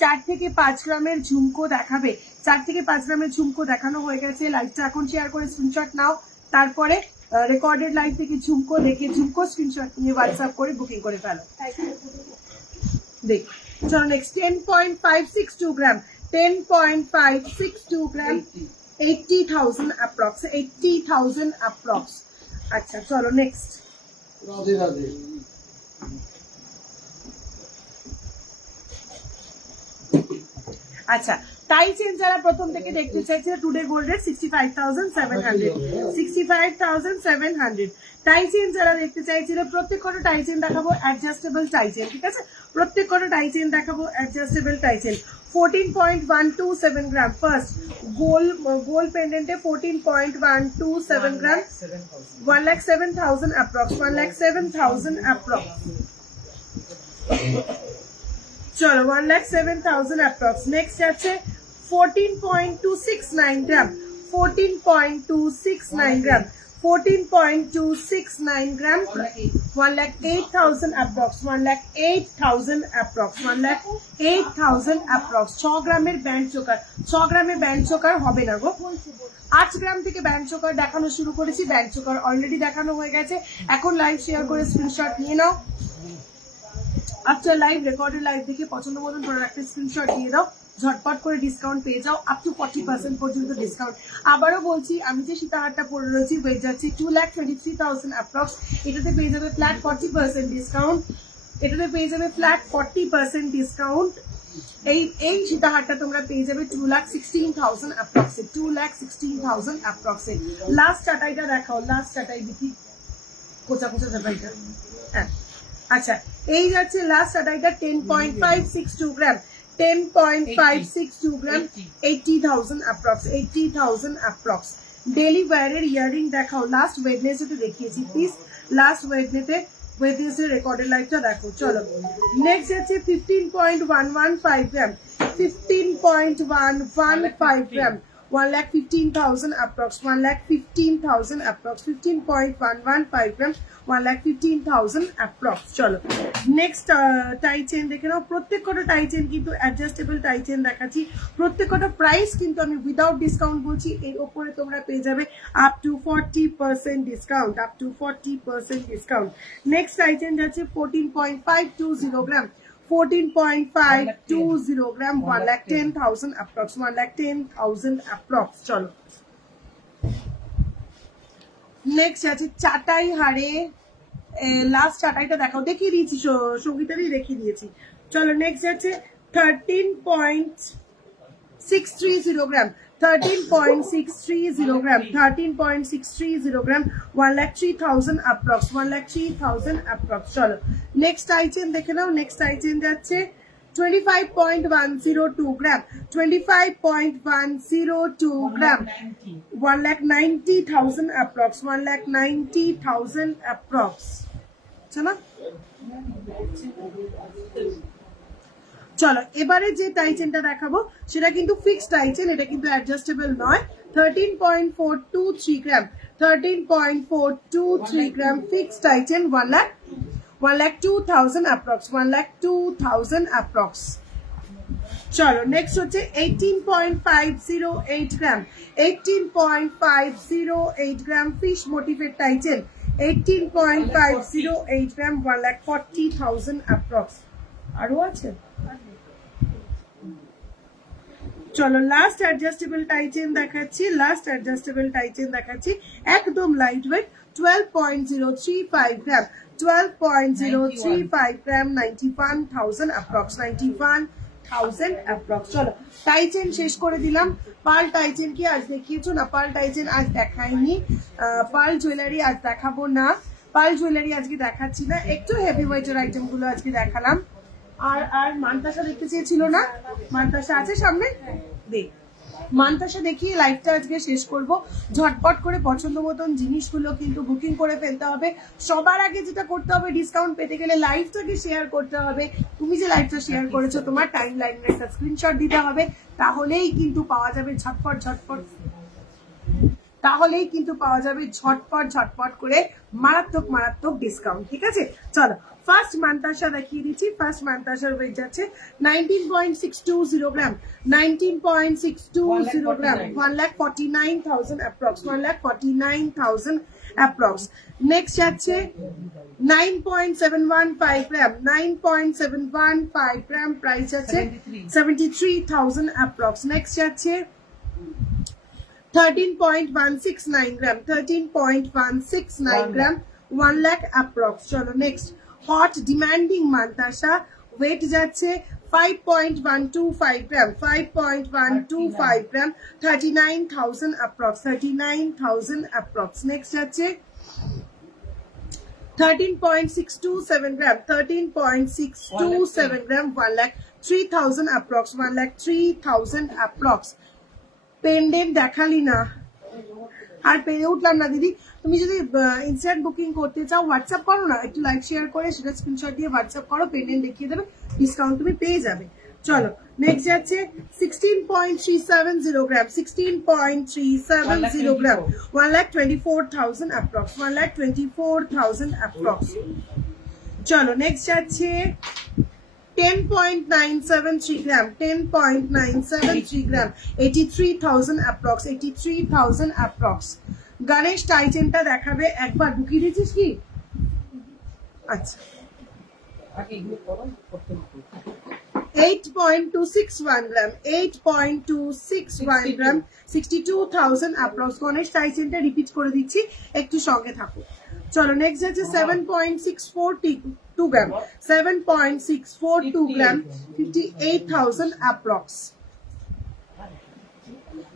4 থেকে 5 গ্রামের ঝুমকো দেখাবে, 4 থেকে 5 গ্রামের ঝুমকো দেখানো হয়ে গেছে। লাইভটা এখন শেয়ার করে স্ক্রিনশট নাও, তারপরে রেকর্ডেড লাইভ থেকে ঝুমকো দেখে ঝুমকো স্ক্রিনশট নিয়ে হোয়াটসঅ্যাপ করে বুকিং করে ফেলো। দেখ চলো নেক্সট 10.562 গ্রাম, 10.562 গ্রাম, 80,000 অ্যাপ্রক্স, 80,000 অ্যাপ্রক্স। আচ্ছা চলো নেক্সট। রাধে রাধে। আচ্ছা টাই চেন যারা প্রথম থেকে দেখতে চাইছে, today gold rate 65,700, 65,700। Tie chain যারা দেখতে চাইছিল প্রত্যেক কটা টাই চেন দেখাবো অ্যাডজাস্টেবল টাই চেন, ঠিক আছে? প্রত্যেক কটা টাই চেন দেখাবো adjustable tie chain. 14.127 gram first গোল পেন্ডেন্টে 14.127 গ্রাম, 1,07,000 অ্যাপ্রক্স, 1,07,000 অ্যাপ্রক্স। চলো 1,07,000 অ্যাপ্রক্স। নেক্সট আছে 14.269 gram, 14.269 gram, 14.269 gram, 1,08,000 approx, 1,08,000 approx, 1,08,000 approx. 6 গ্রামের ব্যান্ড চোকার, 6 গ্রামের ব্যান্ড চোকার হবে না গো। 8 গ্রাম থেকে ব্যান্ড চোকার দেখানো শুরু করেছি, ব্যান্ড চোকার অলরেডি দেখানো হয়ে গেছে। এখন লাইভ শেয়ার করে স্ক্রিনশট নিয়ে নাও। আফটার লাইভ রেকর্ডেড লাইভ দেখে পছন্দ মতন প্রোডাক্ট স্ক্রিনশট দিয়ে দাও, ঝটপট করে ডিসকাউন্ট পেয়ে যাও, আপ টু 40% পর্যন্ত ডিসকাউন্ট। আবারও বলছি, আমি যে সীতাহারটা পরে রয়েছি ওয়েট যাচ্ছে 2,23,000 অ্যাপ্রক্স, এটাতে পেয়ে যাবে ফ্ল্যাট 40% ডিসকাউন্ট, এটাতে পেয়ে যাবে ফ্ল্যাট 40% ডিসকাউন্ট। এই সীতাহারটা তোমরা পেয়ে যাবে 2,16,000 অ্যাপ্রক্সে, 2,16,000 অ্যাপ্রক্সে। লাস্ট চাটাইটা দেখাও, লাস্ট চাটাই দেখি, কোচা কোচা চাটাইটা। হ্যাঁ আচ্ছা এই যাচ্ছে লাস্ট চাটাইটা 10.562 গ্রাম, 10.562 গ্রাম, 80,000 অ্যাপ্রক্স, 80,000 অ্যাপ্রক্স। ডেলি ওয়্যারের ইয়ারিং দেখাও, লাস্ট ওয়েডনেসডে দেখিয়েছি, প্লিজ লাস্ট ওয়েডনেসডে রেকর্ডেড লাইভটা দেখো। চলো নেক্সট যাচ্ছে 15.115 গ্রাম, 15.115 গ্রাম, 1,15,000 অ্যাপ্রক্স, 1,15,000 অ্যাপ্রক্স, 15.115 গ্রাম, 1,15,000 অ্যাপ্রক্স। চলো নেক্সট টাই চেন দেখে নাও। প্রত্যেক কটা টাই চেন কিন্তু অ্যাডজাস্টেবল টাই চেন দেখাচ্ছি, প্রত্যেক কটা প্রাইস কিন্তু আমি উইদাউট ডিসকাউন্ট বলছি। এর ওপরে তোমরা পেয়ে যাবে up to 40% discount, up to 40% discount. Next tie chain যাচ্ছে 14.520 গ্রাম, 14.520 গ্রাম, 1,10,000 অ্যাপ্রক্স, 1,10,000 অ্যাপ্রক্স। চলো নেক্সট আছে চাটাই হারে, লাস্ট চাটাইটা দেখাও, দেখিয়ে দিয়েছি, সঙ্গীতারই দেখিয়ে দিয়েছি। চলো নেক্সট আছে 13.630 গ্রাম, 13.630 গ্রাম, 13.630 গ্রাম, 1,03,000 অ্যাপ্রক্স, 1,03,000 অ্যাপ্রক্স। চলো নেক্সট আইটেম দেখে নাও। নেক্সট আইটেম যাচ্ছে 25.102 গ্রাম, 25.102 গ্রাম, 1,90,000 অ্যাপ্রক্স, 1,90,000 অ্যাপ্রক্স। চলো চলো এবারে যে টাইচেনটা দেখাবো সেটা কিন্তু ফিক্সড টাইচেন, এটা কিন্তু অ্যাডজাস্টেবল নয়। 13.423 গ্রাম, 13.423 গ্রাম ফিক্সড টাইচেন, 1,02,000 অ্যাপ্রক্স, 1,02,000 অ্যাপ্রক্স। চলো নেক্সট হচ্ছে 18.508 গ্রাম, 18.508 গ্রাম ফিশ মোটিভেট টাইচেন, 18.508 গ্রাম, 1,40,000 অ্যাপ্রক্স। আরো আছে। চলো লাস্ট অ্যাডজাস্টেবল টাইচেন দেখাচ্ছি, লাস্ট অ্যাডজাস্টেবল টাইচেন দেখাচ্ছি, একদম লাইট ওয়েট, 12.035 গ্রাম, 12.035 গ্রাম, 91,000 অ্যাপ্রক্স, 91,000 অ্যাপ্রক্স। চলো টাইচেন শেষ করে দিলাম। পার্ল টাইচেন কি আজ দেখিয়েছো না? পার্ল টাইচেন আজ দেখাইনি, পার্ল জুয়েলারি আজ দেখাবো না, পার্ল জুয়েলারি আজকে দেখাচ্ছি না, একটু হেভি ওয়েটের আইটেম গুলো আজকে দেখালাম। আর মানতাসা দেখতে চেয়েছিল না? মানতাসা আছে সামনে, দেখ মান্তাসা দেখিয়ে লাইভটা আজকে শেষ করব। ঝটপট করে পছন্দ মতন জিনিসগুলো কিন্তু বুকিং করে ফেলতে হবে। সবার আগে যেটা করতে হবে, ডিসকাউন্ট পেতে গেলে লাইভটাকে শেয়ার করতে হবে। তুমি যে লাইভটা শেয়ার করেছো তোমার টাইম লাইনের একটা স্ক্রিনশট দিতে হবে, তাহলেই কিন্তু পাওয়া যাবে ঝটপট করে মারাত্মক ডিসকাউন্ট। ঠিক আছে, চলো ফার্স্ট মান্তাসা দেখিয়ে দিচ্ছি। ফার্স্ট মান্তাসার ওয়েট যাচ্ছে 19.620 গ্রাম, 19.620 গ্রাম, 1,49,000 অ্যাপ্রক্স, 1,49,000 অ্যাপ্রক্স। নেক্সট যাচ্ছে 9.715 গ্রাম, 9.715 গ্রাম, প্রাইস যাচ্ছে 73,000 অ্যাপ্রক্স। নেক্সট যাচ্ছে 13.169 গ্রাম, 13.169 গ্রাম, 1 lakh অ্যাপ্রক্স। চলো নেক্সট হট ডিমান্ডিং মান্তাসা, ওয়েট যাচ্ছে 5.125 gram, 5.125 gram, 39,000 approx, 39,000 approx. Next যাচ্ছে 13.627 gram, 13.627 gram, 1,03,000 approx, 1,03,000 approx. Pendant দেখালি না, আর পেরে উঠলাম না দিদি। তুমি যদি ইনস্ট্যান্ট বুকিং করতে চাও হোয়াটসঅ্যাপ করো না, একটু লাইক শেয়ার করে সেটা স্ক্রিনশট দিয়ে হোয়াটসঅ্যাপ করো, পেন্ডেন্ট দেখিয়ে দেবে, ডিসকাউন্ট তুমি পেয়ে যাবে। চলো নেক্সট যাচ্ছে 16.370 গ্রাম, 16.370 গ্রাম, 1,24,000 অ্যাপ্রক্স, 1,24,000 অ্যাপ্রক্স। চলো নেক্সট যাচ্ছে 10.973 গ্রাম, 10.973 গ্রাম, 83,000 অ্যাপ্রক্স, 83,000 অ্যাপ্রক্স। গণেশ টাইটেনটা দেখাবে একবার, ঢুকিয়ে দিয়েছিস কি? আচ্ছা 8.261 গ্রাম, 8.261 গ্রাম, 62,000 অ্যাপ্রক্স। গণেশ টাইটেনটা রিপিট করে দিচ্ছি, একটু সঙ্গে থাকো। চলো নেক্সট আছে 7.642 গ্রাম, 7.642 গ্রাম, 58,000 অ্যাপ্রক্স।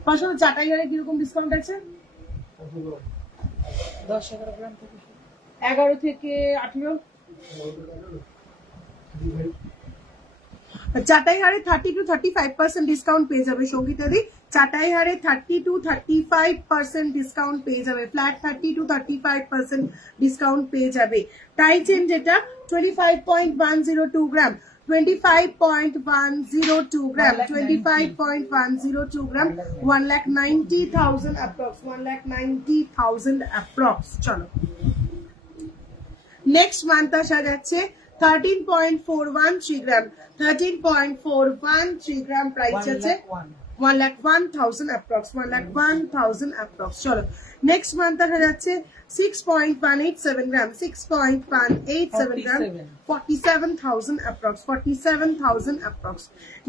পাশে চাটাইয়ারে কিরকম ডিসকাউন্ট আছে? 10-11 গ্রাম থেকে 11 থেকে 18। চাটাই হারে 30 to 35% ডিসকাউন্ট পেয়ে যাবে সঙ্গীতা দি। চাটাই হারে 30 to 35% ডিসকাউন্ট পেয়ে যাবে, ফ্ল্যাট 30 to 35% ডিসকাউন্ট পেয়ে যাবে। টাইচেন যেটা 25.102 গ্রাম, 25.102 গ্রাম, 25.102 গ্রাম, 1,90,000 অ্যাপ্রক্স, 1,90,000 অ্যাপ্রক্স। চলো নেক্সট মান্তাসা যাচ্ছে 13.413 গ্রাম, 13.413 গ্রাম, প্রাইস আছে 1,01,000 অ্যাপ্রক্স, 1,01,000 অ্যাপ্রক্স। চলো নেক্সট মান্তাসা যাচ্ছে 6.187 গ্রাম, 6.187 গ্রাম, 47,000 অ্যাপ্রক্স, 47,000 অ্যাপ্রক্স।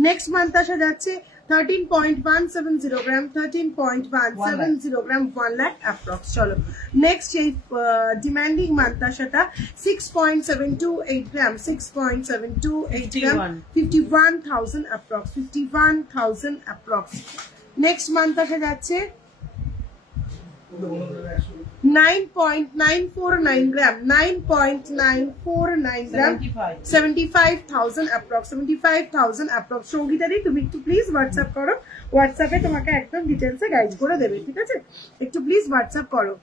নেক্সট মান্তাসা যাচ্ছে 13.170 গ্রাম, 13.170 গ্রাম, 1 lakh অ্যাপ্রক্স। চলো নেক্সট এই ডিমান্ডিং মান্তাসাটা 6.728 গ্রাম, 6.728 গ্রাম, 51,000 অ্যাপ্রক্স, 51,000 অ্যাপ্রক্স। নেক্সট মান্তাসা যাচ্ছে 9.949 গ্রাম, 9.949 গ্রাম, 75,000 অ্যাপ্রক্স, 75,000 অ্যাপ্রক্স। সঙ্গীতারি তুমি একটু প্লিজ হোয়াটসঅ্যাপ করো, হোয়াটসঅ্যাপে তোমাকে একদম ডিটেলসে গাইড করে দেবে, ঠিক আছে? একটু প্লিজ হোয়াটসঅ্যাপ করো।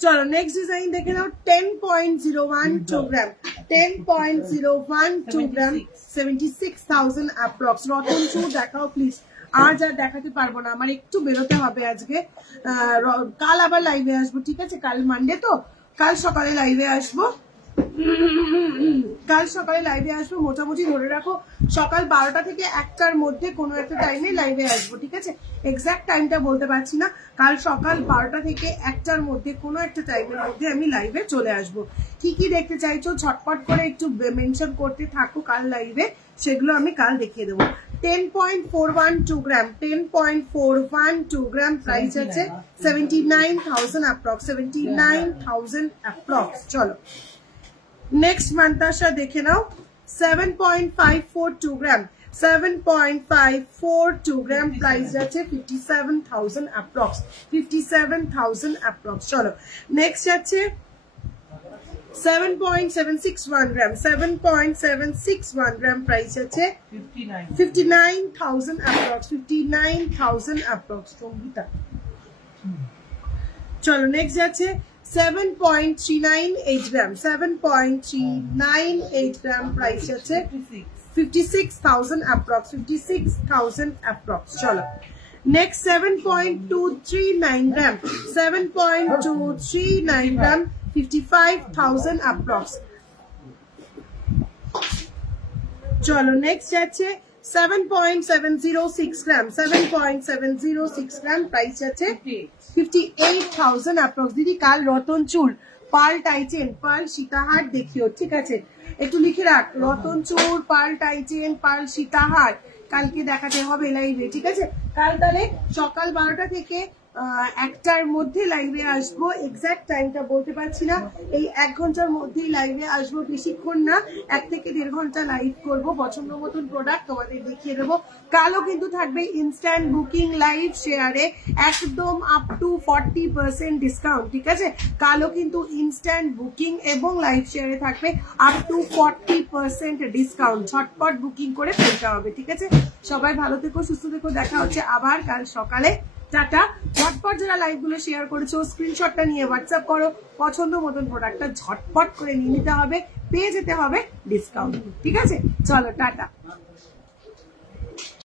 চলো নেক্সট ডিজাইন দেখে নাও 10.012 গ্রাম, 10.012 গ্রাম, 76,000 অ্যাপ্রক্স। রতন চু দেখাও প্লিজ, আজ আর দেখাতে পারবো না, আমার একটু বেরোতে হবে আজকে, কাল আবার লাইভে আসবো, ঠিক আছে? কাল মানডে তো, কাল সকালে লাইভে আসবো, কাল সকালে লাইভে আসবো, মোটামুটি ধরে রাখো সকাল 12টা থেকে 1টার মধ্যে কোনো একটা টাইমে লাইভে আসবো, ঠিক আছে? এক্সাক্ট টাইমটা বলতে পারছি না, কাল সকাল 12টা থেকে 1টার মধ্যে কোনো একটা টাইমের মধ্যে আমি লাইভে চলে আসবো। কি কি দেখতে চাইছো ঝটপট করে একটু মেনশন করতে থাকো কাল লাইভে, সেগুলো আমি কাল দেখিয়ে দেবো। 10.412 গ্রাম, 10.412 গ্রাম, প্রাইস আছে 79,000 অ্যাপ্রক্স, 79,000 অ্যাপ্রক্স। চলো নেক্সট মান্তাসা দেখে নাও 7.542 গ্রাম, 7.542 গ্রাম, প্রাইস আছে 57,000 অ্যাপ্রক্স, 57,000 অ্যাপ্রক্স। চলো নেক্সট আছে 7.761 গ্রাম, 7.761 গ্রাম প্রাইস আছে 59,000 অ্যাপ্রক্স, 59,000 অ্যাপ্রক্স। সঙ্গীতা চলো নেক্সট যাচ্ছে 7.398 গ্রাম, 7.398 গ্রাম প্রাইস আছে 56,000 অ্যাপ্রক্স, 56,000 অ্যাপ্রক্স। চলো নেক্সট 7.239 গ্রাম, 7.239 গ্রাম 55,000 অ্যাপ্রক্স। চলো নেক্সট যাচ্ছে 7.706 গ্রাম, 7.706 গ্রাম প্রাইস আছে 58,000 অ্যাপ্রক্স। দিদি কাল রতন চুল, পার্ল টাইচেন, পার্ল সীতাহার দেখিও, ঠিক আছে একটু লিখে রাখ, রতন চুল, পার্ল টাইচেন, পার্ল সীতাহার কালকে দেখাতে হবে লাইভে, ঠিক আছে। কাল তাহলে সকাল 12টা থেকে 1টার মধ্যে লাইভে আসবো, এক্সাক্ট টাইমটা বলতে পারছি না, এই 1 ঘন্টার মধ্যেই লাইভে আসবো, বেশিক্ষণ না, 1 থেকে 1.5 ঘন্টা লাইভ করবো, পছন্দ মতন প্রোডাক্ট তোমাদের দেখিয়ে দেবো। কালও কিন্তু থাকবে ইনস্ট্যান্ট বুকিং লাইভ শেয়ারে একদম আপ টু 40% ডিসকাউন্ট, ঠিক আছে। কালও কিন্তু ইনস্ট্যান্ট বুকিং এবং লাইভ শেয়ারে থাকবে আপ টু 40% ডিসকাউন্ট, ঝটপট বুকিং করে ফেলতে হবে, ঠিক আছে। সবাই ভালো থেকো, সুস্থ থেকো, দেখা হচ্ছে আবার কাল সকালে, টাটা। ঝটপট যারা লাইভ গুলো শেয়ার করেছো স্ক্রিনশটটা নিয়ে হোয়াটসঅ্যাপ করো, পছন্দ মতন প্রোডাক্টটা ঝটপট করে নিয়ে নিতে হবে, পেয়ে যেতে হবে ডিসকাউন্ট, ঠিক আছে। চলো টাটা।